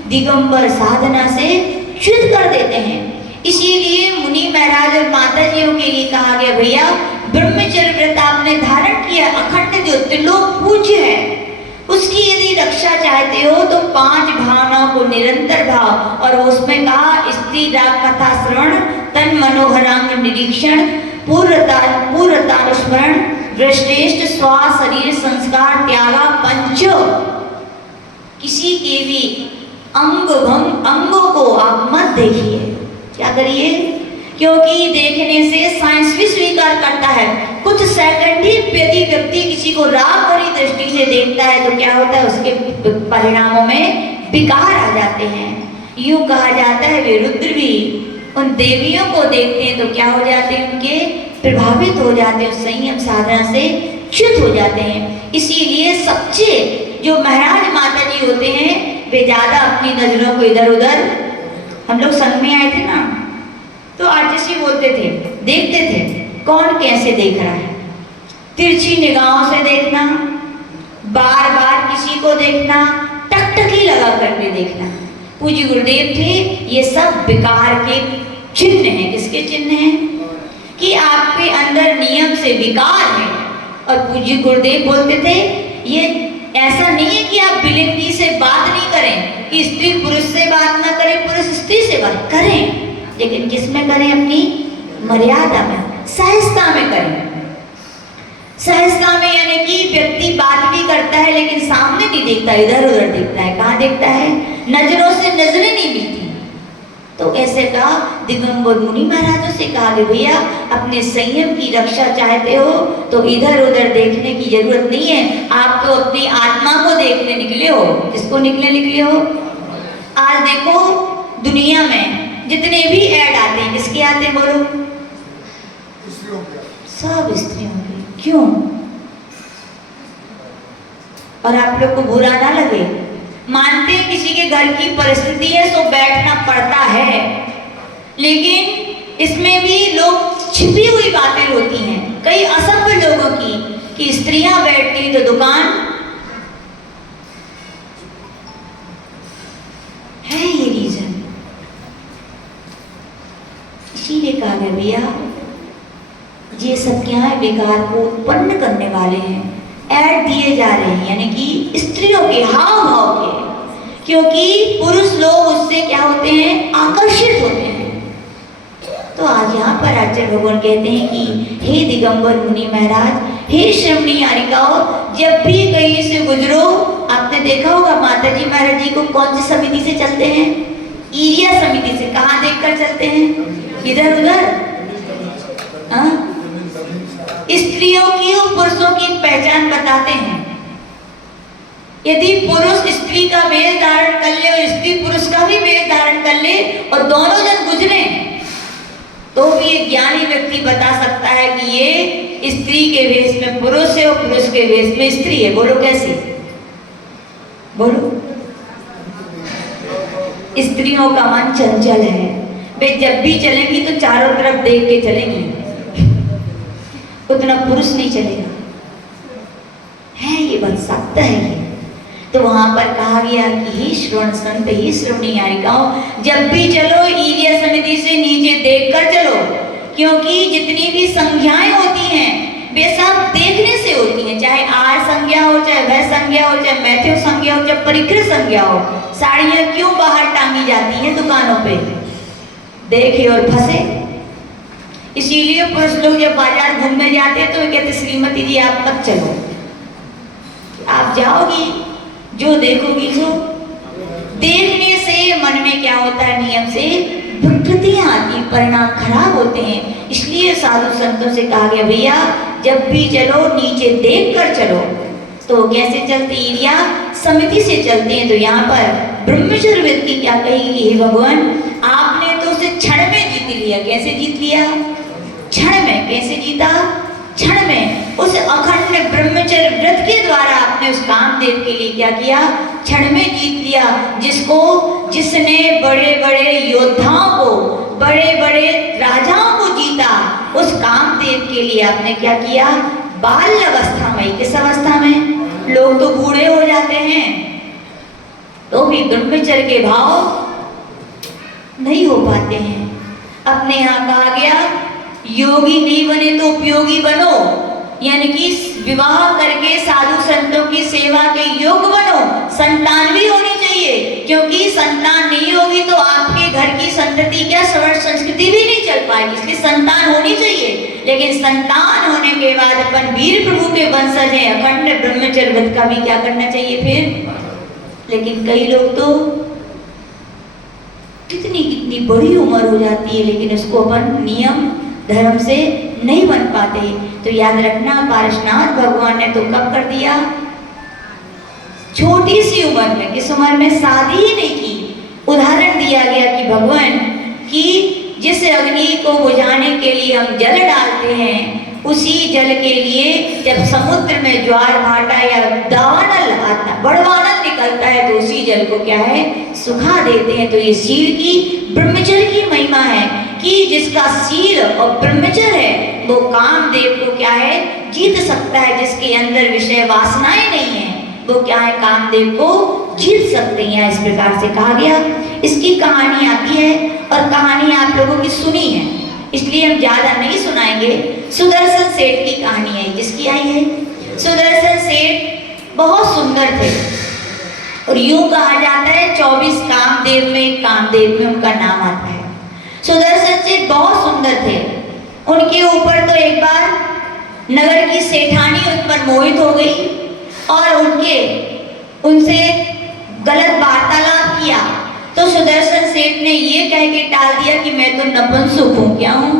दिगंबर साधना से च्युत कर देते हैं। इसीलिए मुनि महाराज और माता जियों के लिए कहा गया भैया ब्रह्मचर्य व्रत आपने धारण किया, अखंड जो त्रिलोक पूज्य है, उसकी यदि रक्षा चाहते हो तो 5 भावनाओं को निरंतर भाव। और उसमें कहा स्त्री राग कथा श्रवण, तन मनोहरांग निरीक्षण, पूर्वतानुस्मरण, दृष्टेष्ट स्वा शरीर संस्कार त्यागा, पंच। किसी के भी अंगों को आप मत देखिए। क्या करिए? क्योंकि देखने से साइंस भी स्वीकार करता है, कुछ सेकंड ही यदि व्यक्ति किसी को राग भरी दृष्टि से देखता है तो क्या होता है, उसके परिणामों में विकार आ जाते हैं। यूं कहा जाता है वे रुद्र भी उन देवियों को देखते हैं तो क्या हो जाते हैं, उनके प्रभावित हो जाते हैं, संयम साधना से च्युत हो जाते हैं। इसीलिए सच्चे जो महाराज माता जी होते हैं वे ज्यादा अपनी नजरों को इधर उधर, हम लोग संग में आए थे ना तो आर्टिस्ट बोलते थे, देखते थे कौन कैसे देख रहा है, तिरछी निगाहों से देखना, बार बार किसी को देखना, टकटकी लगा करके देखना। पूज्य गुरुदेव थे, ये सब विकार के चिन्ह हैं। किसके चिन्ह हैं? कि आपके अंदर नियम से विकार है। और पूज्य गुरुदेव बोलते थे ये ऐसा नहीं है कि आप बिलिंगी से बात नहीं करें, कि स्त्री पुरुष से बात ना करें, पुरुष स्त्री से बात करें, लेकिन किस में करें? अपनी मर्यादा में, सहजता में करें। सहजता में यानी कि व्यक्ति बात भी करता है लेकिन सामने नहीं देखता, इधर उधर देखता है। कहाँ देखता है? नजरों से नजरें नहीं मिलती। तो ऐसे का दिगंबर मुनि महाराजों से कहा कि भैया अपने संयम की रक्षा चाहते हो तो इधर उधर देखने की जरूरत नहीं है, आप तो अपनी आत्मा को देखने निकले हो। किसको निकले हो? आज देखो दुनिया में जितने भी ऐड आते हैं, किसके आते हैं बोलो? सब स्त्रियों के। क्यों? और आप लोग को बुरा ना लगे, मानते हैं किसी के घर की परिस्थिति है तो बैठना पड़ता है, लेकिन इसमें भी लोग छिपी हुई बातें होती हैं कई असभ्य लोगों की, कि स्त्रियां बैठती तो दुकान है। ये रीजन इसीलिए कहा गया भैया ये सब क्या है? विकार को उत्पन्न करने वाले हैं, ऐड दिए जा रहे हैं, यानी कि स्त्रियों के हाव भाव के, क्योंकि पुरुष लोग उससे क्या होते हैं? आकर्षित होते हैं। तो आज यहाँ पर आचार्य भगवान कहते हैं कि हे दिगंबर मुनि महाराज, हे श्रमणी यारिकाओ, जब भी कहीं से गुजरो, आपने देखा होगा माता जी महाराज जी को कौन सी समिति से चलते हैं? ईरिया समिति से। कहाँ देखकर चलते हैं? इधर उधर। स्त्रियों की और पुरुषों की पहचान बताते हैं। यदि पुरुष स्त्री का वेश धारण कर ले और स्त्री पुरुष का भी वेश धारण कर ले और दोनों जन गुजरे तो भी एक ज्ञानी व्यक्ति बता सकता है कि ये स्त्री के वेश में पुरुष है और पुरुष के वेश में स्त्री है। बोलो कैसे? बोलो। स्त्रियों का मन चंचल है, वे जब भी चलेंगी तो चारों तरफ देख के चलेंगी, उतना पुरुष नहीं चलेगा। है ये बात सत्य है ये। तो वहां पर कहा गया कि ही श्रवण संत ही श्रवणी यारिकाओ, जब भी चलो ईरिया समिति से नीचे देखकर चलो, क्योंकि जितनी भी संज्ञाएं होती हैं वे सब देखने से होती हैं। चाहे आर संज्ञा हो, चाहे वह संज्ञा हो, चाहे मैथ्यू संज्ञा हो, चाहे परिकृत संज्ञा हो। साड़ियां क्यों बाहर टांगी जाती हैं दुकानों पे? देखे और फंसे। इसीलिए पुरुष लोग जब बाजार घूमने जाते हैं तो वे कहते श्रीमती जी आप मत चलो, आप जाओगी जो देखोगी सो। देखने से मन में क्या होता है? नियम से विकृतियां आती, परिणाम खराब होते हैं। इसलिए साधु संतों से कहा गया भैया जब भी चलो नीचे देख कर चलो। तो कैसे चलते? ईरिया समिति से चलते हैं। तो यहाँ पर ब्रह्मचर्य व्यक्ति क्या कहेगी? हे भगवान आपने तो उसे क्षण में जीत लिया। कैसे जीत लिया? क्षण में। कैसे जीता? क्षण में। उस अखंड ब्रह्मचर्य व्रत के द्वारा आपने उस कामदेव के लिए क्या किया? क्षण में जीत लिया। जिसने बड़े बड़े योद्धाओं को, बड़े बड़े राजाओं को जीता, उस कामदेव के लिए आपने क्या किया? बाल अवस्था में। किस अवस्था में? लोग तो बूढ़े हो जाते हैं तो भी ब्रह्मचर्य के भाव नहीं हो पाते हैं। अपने यहाँ कहा गया योगी नहीं बने तो उपयोगी बनो, यानी कि विवाह करके साधु संतों की सेवा के योग्य बनो। संतान भी होनी चाहिए, क्योंकि संतान नहीं होगी तो आपके घर की संतति क्या स्वर्ण संस्कृति भी नहीं चल पाएगी। इसलिए संतान होनी चाहिए। लेकिन संतान होने के बाद अपन वीर प्रभु के वंशज हैं, अखंड ब्रह्मचर्य व्रत का भी क्या करना चाहिए फिर। लेकिन कई लोग तो कितनी कितनी बड़ी उम्र हो जाती है, लेकिन उसको अपन नियम धर्म से नहीं बन पाते। तो याद रखना, पारसनाथ भगवान ने तो कब कर दिया? छोटी सी उम्र में, किस उम्र में? शादी ही नहीं की। उदाहरण दिया गया कि भगवान कि जिस अग्नि को बुझाने के लिए हम जल डालते हैं, उसी जल के लिए जब समुद्र में ज्वार भाटा या दावानल आता, बड़वानल निकलता है, तो उसी जल को क्या है? सुखा देते हैं। तो ये शील की, ब्रह्मचर्य की महिमा है कि जिसका शील और ब्रह्मचर्य है वो कामदेव को क्या है? जीत सकता है। जिसके अंदर विषय वासनाएं नहीं है वो क्या है? कामदेव को जीत सकते हैं। इस प्रकार से कहा गया। इसकी कहानी आती है और कहानी आप लोगों की सुनी है, इसलिए हम ज्यादा नहीं सुनाएंगे। सुदर्शन सेठ की कहानी है। जिसकी आई है? सुदर्शन सेठ बहुत सुंदर थे और यूं कहा जाता है 24 कामदेव में, कामदेव में उनका नाम आता है। सुदर्शन सेठ बहुत सुंदर थे। उनके ऊपर तो एक बार नगर की सेठानी उस पर मोहित हो गई और उनसे गलत वार्तालाप किया। तो सुदर्शन सेठ ने ये कह के टाल दिया कि मैं तो नपुंसक हूँ, क्या हूँ?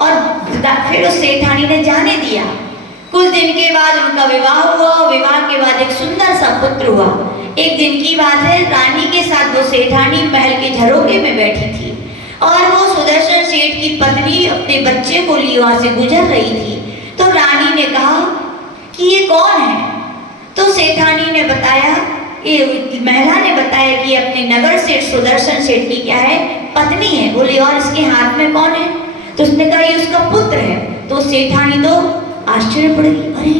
और फिर उस सेठानी ने जाने दिया। कुछ दिन के बाद उनका विवाह हुआ। विवाह के बाद एक सुंदर सा पुत्र हुआ। एक दिन की बात है, रानी के साथ वो सेठानी महल के झरोखे में बैठी थी और वो सुदर्शन सेठ की पत्नी अपने बच्चे को लिए वहां से गुजर रही थी। तो रानी ने कहा कि ये कौन है? तो सेठानी ने बताया, ये महिला ने बताया कि अपने नगर सेठ सुदर्शन सेठ की क्या है? पत्नी है। बोले और इसके हाथ में कौन है? तो उसने कहा ये उसका पुत्र है। तो सेठानी तो आश्चर्य पड़ गई, अरे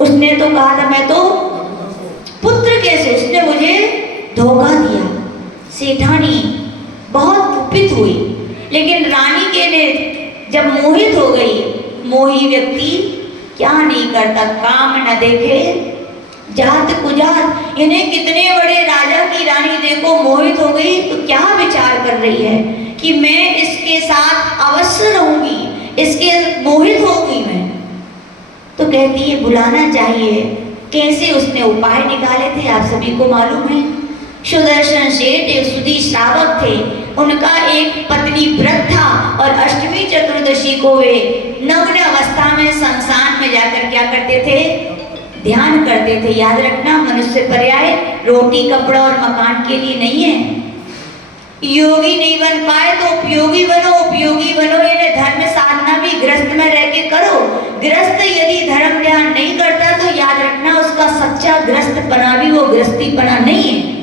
उसने तो कहा था मैं तो पुत्र कैसे? उसने मुझे धोखा दिया। सेठानी बहुत कुपित हुई, लेकिन रानी के ने जब मोहित हो गई, मोही व्यक्ति क्या नहीं करता? काम न देखे जात कुजात। इन्हें कितने बड़े राजा की रानी देखो मोहित हो गई, तो क्या विचार कर रही है कि मैं इसके साथ अवश्य रहूंगी, इसके मोहित होगी मैं। तो कहती है बुलाना चाहिए। कैसे उसने उपाय निकाले थे आप सभी को मालूम है। सुदर्शन सेठ एक सुधी श्रावक थे। उनका एक पत्नी व्रत था और अष्टमी चतुर्दशी को वे नग्न अवस्था में शमशान में जाकर क्या करते थे? ध्यान करते थे। याद रखना, मनुष्य पर्याय रोटी कपड़ा और मकान के लिए नहीं है। योगी नहीं बन पाए तो उपयोगी बनो, उपयोगी बनो यानी धर्म साधना भी गृहस्थ में रह के करो। गृहस्थ यदि धर्म ध्यान नहीं करता तो याद रखना उसका सच्चा गृहस्थपना भी वो गृहस्थीपना नहीं है।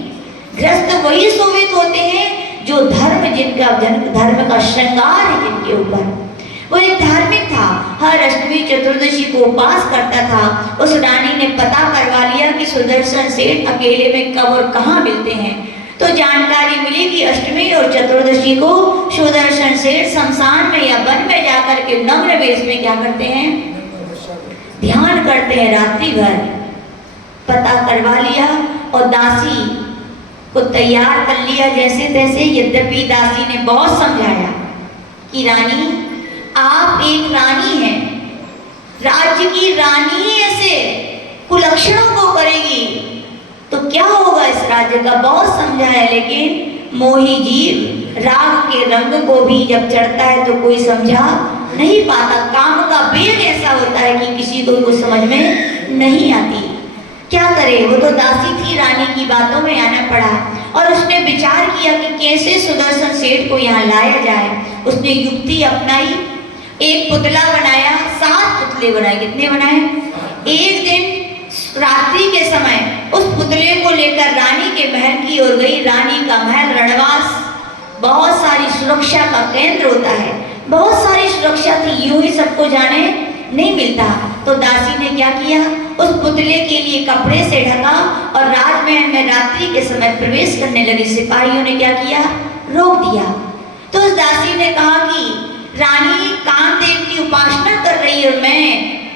गृहस्थ वही शोभित होते हैं जो जिनका धर्म का श्रृंगार है जिनके ऊपर। वो एक धार्मिक था, हर अष्टमी चतुर्दशी को उपास करता था। उस रानी ने पता करवा लिया कि सुदर्शन सेठ अकेले में कब और कहाँ मिलते हैं। तो जानकारी मिली कि अष्टमी और चतुर्दशी को सुदर्शन सेठ शमशान में या वन में जाकर के नग्न वेश में क्या करते हैं? ध्यान करते हैं रात्रि भर। पता करवा लिया और दासी को तैयार कर लिया जैसे तैसे। यद्यपि दासी ने बहुत समझाया कि रानी आप एक रानी हैं, राज्य की रानी ऐसे कुलक्षणों को करेगी तो क्या होगा इस राज्य का। बहुत समझाया, लेकिन मोही जीव राग के रंग को भी जब चढ़ता है तो कोई समझा नहीं पाता। काम का वेग ऐसा होता है कि किसी को कुछ समझ में नहीं आती। क्या करे, वो तो दासी थी, रानी की बातों में आना पड़ा और उसने विचार किया कि कैसे सुदर्शन सेठ को यहाँ लाया जाए। उसने युक्ति अपनाई, एक पुतला बनाया, 7 पुतले बनाए। कितने बनाए? एक दिन रात्रि के समय उस पुतले को लेकर रानी के महल की ओर गई। रानी का महल रणवास बहुत सारी सुरक्षा का केंद्र होता है, बहुत सारी सुरक्षा थी, यूं ही सबको जाने नहीं मिलता। तो दासी ने क्या किया, उस पुतले के लिए कपड़े से ढका और राजमहल में रात्रि के समय प्रवेश करने लगी। सिपाहियों ने क्या किया, रोक दिया। तो उस दासी ने कहा कि रानी कामदेव की उपासना कर रही है और मैं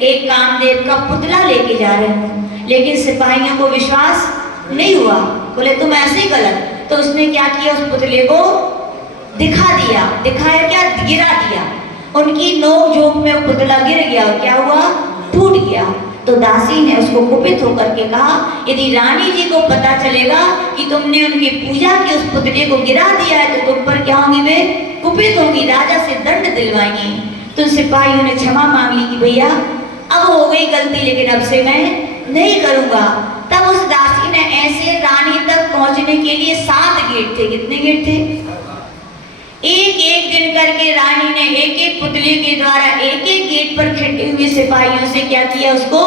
एक कामदेव का पुतला लेके जा रही हूँ। लेकिन सिपाहियों को विश्वास नहीं हुआ, बोले तुम ऐसे ही गलत। तो उसने क्या किया, उस पुतले को दिखा दिया। दिखाया क्या, गिरा दिया। उनकी नोक झोंक में पुतला गिर गया और क्या हुआ, टूट गया। तो दासी ने उसको कुपित होकर के कहा, यदि रानी जी को पता चलेगा कि तुमने उनकी पूजा की उस पुतले को गिरा दिया है तो तुम पर क्या होंगी, वे कुपित होंगी, राजा से दंड दिलवाएंगी। तो सिपाहियों ने क्षमा मांग ली कि भैया अब हो गई गलती, लेकिन अब से मैं नहीं करूंगा। तब उस दासी ने ऐसे रानी तक पहुंचने के लिए 7 गेट थे। कितने गेट थे? एक एक दिन करके रानी ने एक एक पुतले के द्वारा एक एक गेट पर खड़े हुए सिपाहियों से क्या किया, उसको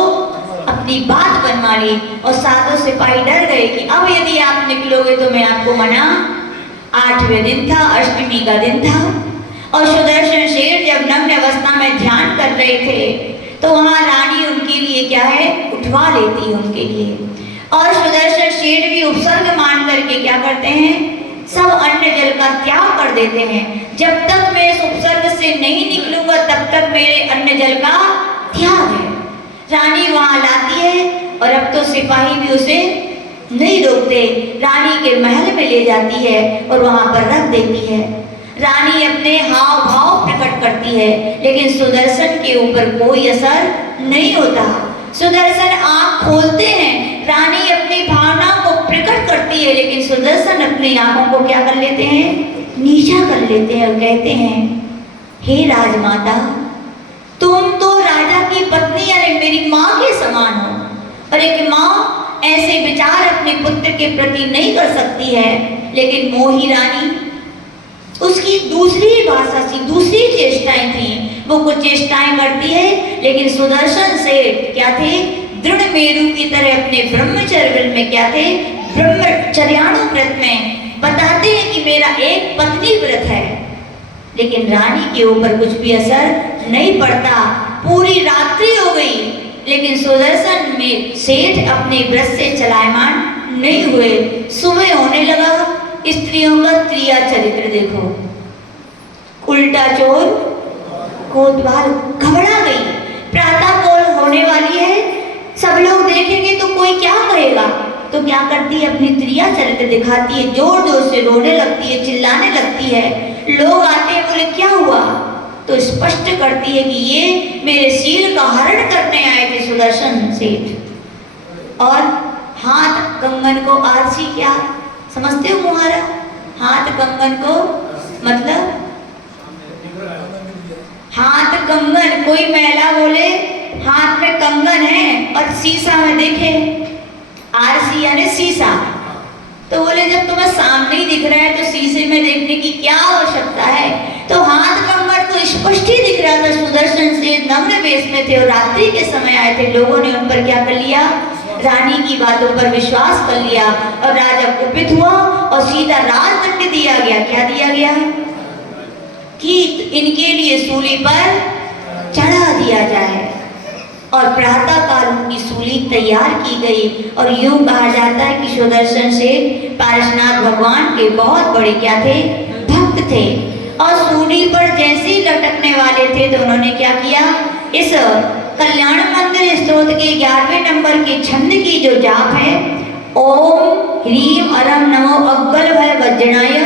अपनी बात बनवा ली। और सातों सिपाही डर गए कि अब यदि आप निकलोगे तो मैं आपको मना। 8वें दिन था, अष्टमी का दिन था, और सुदर्शन शेठ जब नग्न अवस्था में ध्यान कर रहे थे तो वहां रानी उनके लिए क्या है, उठवा लेती है उनके लिए। और सुदर्शन शेठ भी उपसर्ग मान करके क्या करते हैं, सब अन्न जल का त्याग कर देते हैं। जब तक मैं इस उपसर्ग से नहीं निकलूंगा तब तक मेरे अन्न जल का त्याग है। रानी वहां लाती है और अब तो सिपाही भी उसे नहीं रोकते, रानी के महल में ले जाती है और वहां पर रख देती है। रानी अपने हाव भाव प्रकट करती है, लेकिन सुदर्शन के ऊपर कोई असर नहीं होता। सुदर्शन आंख खोलते हैं, रानी अपनी भावना को प्रकट करती है, लेकिन सुदर्शन अपनी आंखों को क्या कर लेते हैं, नीचा कर लेते हैं और कहते हैं, हे राजमाता, तुम तो राजा की पत्नी यानी मेरी माँ के समान हो, और एक माँ ऐसे विचार अपने पुत्र के प्रति नहीं कर सकती है। लेकिन मोही रानी, उसकी दूसरी भाषा सी, दूसरी चेष्टाएं थी, वो कुछ चेष्टाएं करती है, लेकिन सुदर्शन सेठ क्या थे, दृढ़ मेरू की तरह अपने ब्रह्मचर्य में क्या थे, ब्रह्मचर्याणु व्रत में बताते हैं कि मेरा एक पत्नी व्रत है। लेकिन रानी के ऊपर कुछ भी असर नहीं पड़ता। पूरी रात्रि हो गई, लेकिन सुदर्शन में सेठ अपने व्रत से चलायमान नहीं हुए। सुबह होने लगा, स्त्रियों का त्रिया चरित्र देखो, उल्टा चोर कोतवाल। घबरा गई, प्रातः काल होने वाली है, सब लोग देखेंगे तो कोई क्या कहेगा, तो क्या करती है, अपनी त्रिया चरित्र दिखाती है, जोर जोर से रोने लगती है, चिल्लाने लगती है। लोग आते हैं, बोले क्या हुआ, तो स्पष्ट करती है कि ये मेरे शील का हरण करने आए थे सुदर्शन सेठ। और हाथ कंगन को आरसी, क्या समझते हो मुहारा, हाथ कंगन को मतलब हाथ कंगन, कोई महिला बोले हाथ में कंगन है और शीशा में देखे, आरसी यानी शीशा, तो बोले जब तुम्हें सामने ही दिख रहा है तो शीशे में देखने की क्या आवश्यकता है। तो हाथ कंगन तो स्पष्ट ही दिख रहा था। सुदर्शन से नग्न वेश में थे और रात्रि के समय आए थे। लोगों ने उन पर क्या कर लिया, रानी की बातों पर विश्वास कर लिया, और राजा कुपित हुआ और सीधा राजदंड दिया गया। क्या दिया गया कि इनके लिए सूली पर चढ़ा दिया जाए। और प्रातः काल उनकी सूली तैयार की गई। और यूं कहा जाता है कि सुदर्शन से पारसनाथ भगवान के बहुत बड़े क्या थे, भक्त थे। और सूली पर जैसे ही लटकने वाले थे तो उन्होंने क्या किया, इस कल्याण मंदिर स्तोत्र के 11वें नंबर के छंद की जो जाप है, ओम ह्रीम अरम नमो अग्गल भय वज्रणाय,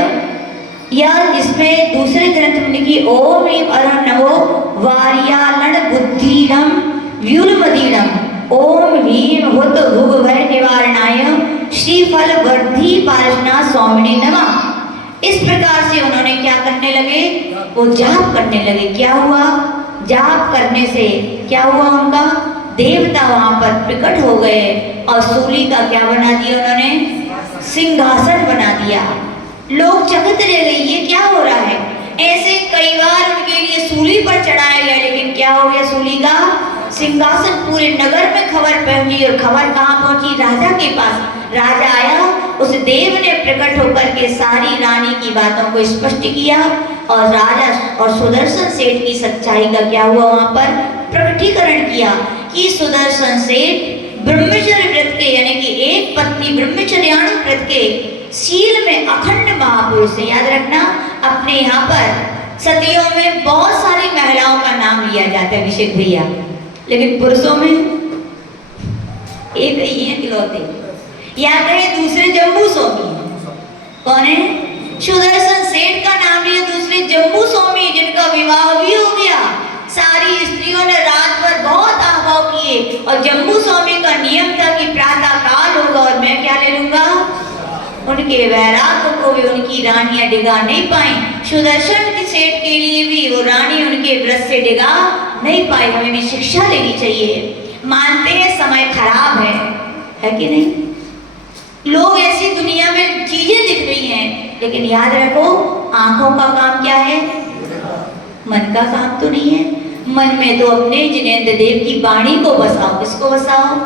या इसमें दूसरे ग्रंथ में लिखी ओम ह्रीम अरम नमो वार्यालण बुद्धिरम व्यूलमदीनम, ओम ह्रीम हुत भुग भय निवारणाय श्रीफल वर्धी पार्श्वनाथ स्वामिनी नमः। इस प्रकार से उन्होंने क्या करने लगे, वो जाप करने लगे। क्या हुआ, जाप करने से क्या हुआ, उनका देवता वहां पर प्रकट हो गए और सूली का क्या बना दिया उन्होंने, सिंहासन बना दिया। लोग चकित रह गए, ये क्या हो रहा है। ऐसे कई बार उनके लिए सूली पर चढ़ाया गया, लेकिन क्या हो गया, सूली का सिंहासन। पूरे नगर में खबर पहुंची, और खबर कहाँ पहुंची, राजा के पास। राजा आया, उस देव ने प्रकट होकर के सारी रानी की बातों को स्पष्ट किया, और राजा और सुदर्शन सेठ की सच्चाई का क्या हुआ, वहां पर प्रकटीकरण किया कि सुदर्शन सेठ ब्रह्मचर्य व्रत के यानी कि एक पत्नी ब्रह्मचर्याणु व्रत के शील में अखंड महापुरुष है। याद रखना, अपने यहाँ पर सतियों में बहुत सारी महिलाओं का नाम लिया जाता है अभिषेक भैया, लेकिन पुरुषों में एक ही है इकलौते, या कहे दूसरे जम्बू स्वामी। कौन है, सुदर्शन सेठ का नाम लिया, दूसरे जम्बू स्वामी जिनका विवाह भी हो गया। सारी स्त्रियों ने रात भर बहुत आहवाव किए होंगे। और जम्बू स्वामी का नियम था कि प्रातः काल होगा और मैं क्या ले लूंगा, उनके वैराग्य को भी उनकी रानियां डिगा नहीं पाई। सुदर्शन की सेठ के लिए भी वो रानी उनके व्रत से डिगा नहीं पाई। हमें भी शिक्षा लेनी चाहिए। मानते हैं समय खराब है कि नहीं? लोग ऐसी दुनिया में चीजें दिख रही हैं, लेकिन याद रखो आंखों का काम क्या है, मन का काम तो नहीं है। मन में तो अपने जिनेंद्र देव की वाणी को बसाओ। किसको बसाओ?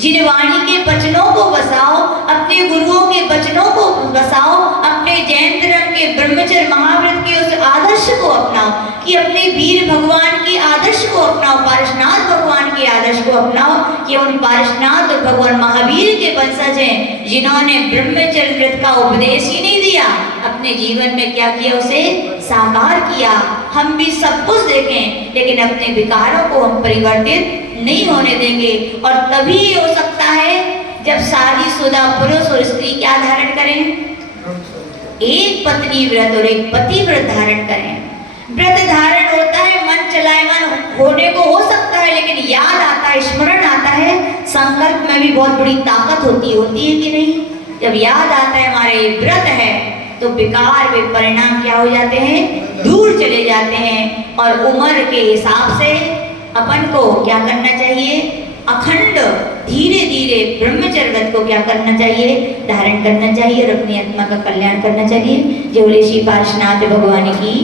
जिन वाणी के वचनों को बसाओ, अपने गुरुओं के वचनों को बसाओ, अपने जैन धर्म के ब्रह्मचर्य महाव्रत के उस आदर्श को अपनाओ कि अपने वीर भगवान के आदर्श को अपनाओ, पारसनाथ भगवान के आदर्श को अपनाओ कि उन पारसनाथ और भगवान महावीर के वंशज हैं जिन्होंने ब्रह्मचर्य व्रत का उपदेश ही नहीं दिया, अपने जीवन में क्या किया, उसे साकार किया। हम भी सब कुछ देखें लेकिन अपने विकारों को हम परिवर्तित नहीं होने देंगे। और तभी हो सकता है जब शादीशुदा पुरुष और स्त्री क्या धारण करें, एक पत्नी व्रत और एक पति व्रत धारण करें। व्रत धारण होता है, मन चलायमान होने को हो सकता है, लेकिन याद आता है, स्मरण आता है, संकल्प में भी बहुत बड़ी ताकत होती है कि नहीं? जब याद आता है हमारे व्रत है तो विकार वे परिणाम क्या हो जाते हैं, दूर चले जाते हैं। और उम्र के हिसाब से अपन को क्या करना चाहिए, अखंड धीरे धीरे ब्रह्मचर्य व्रत को क्या करना चाहिए, धारण करना चाहिए और अपनी आत्मा का कल्याण करना चाहिए। जय बोले श्री पार्श्वनाथ भगवान की।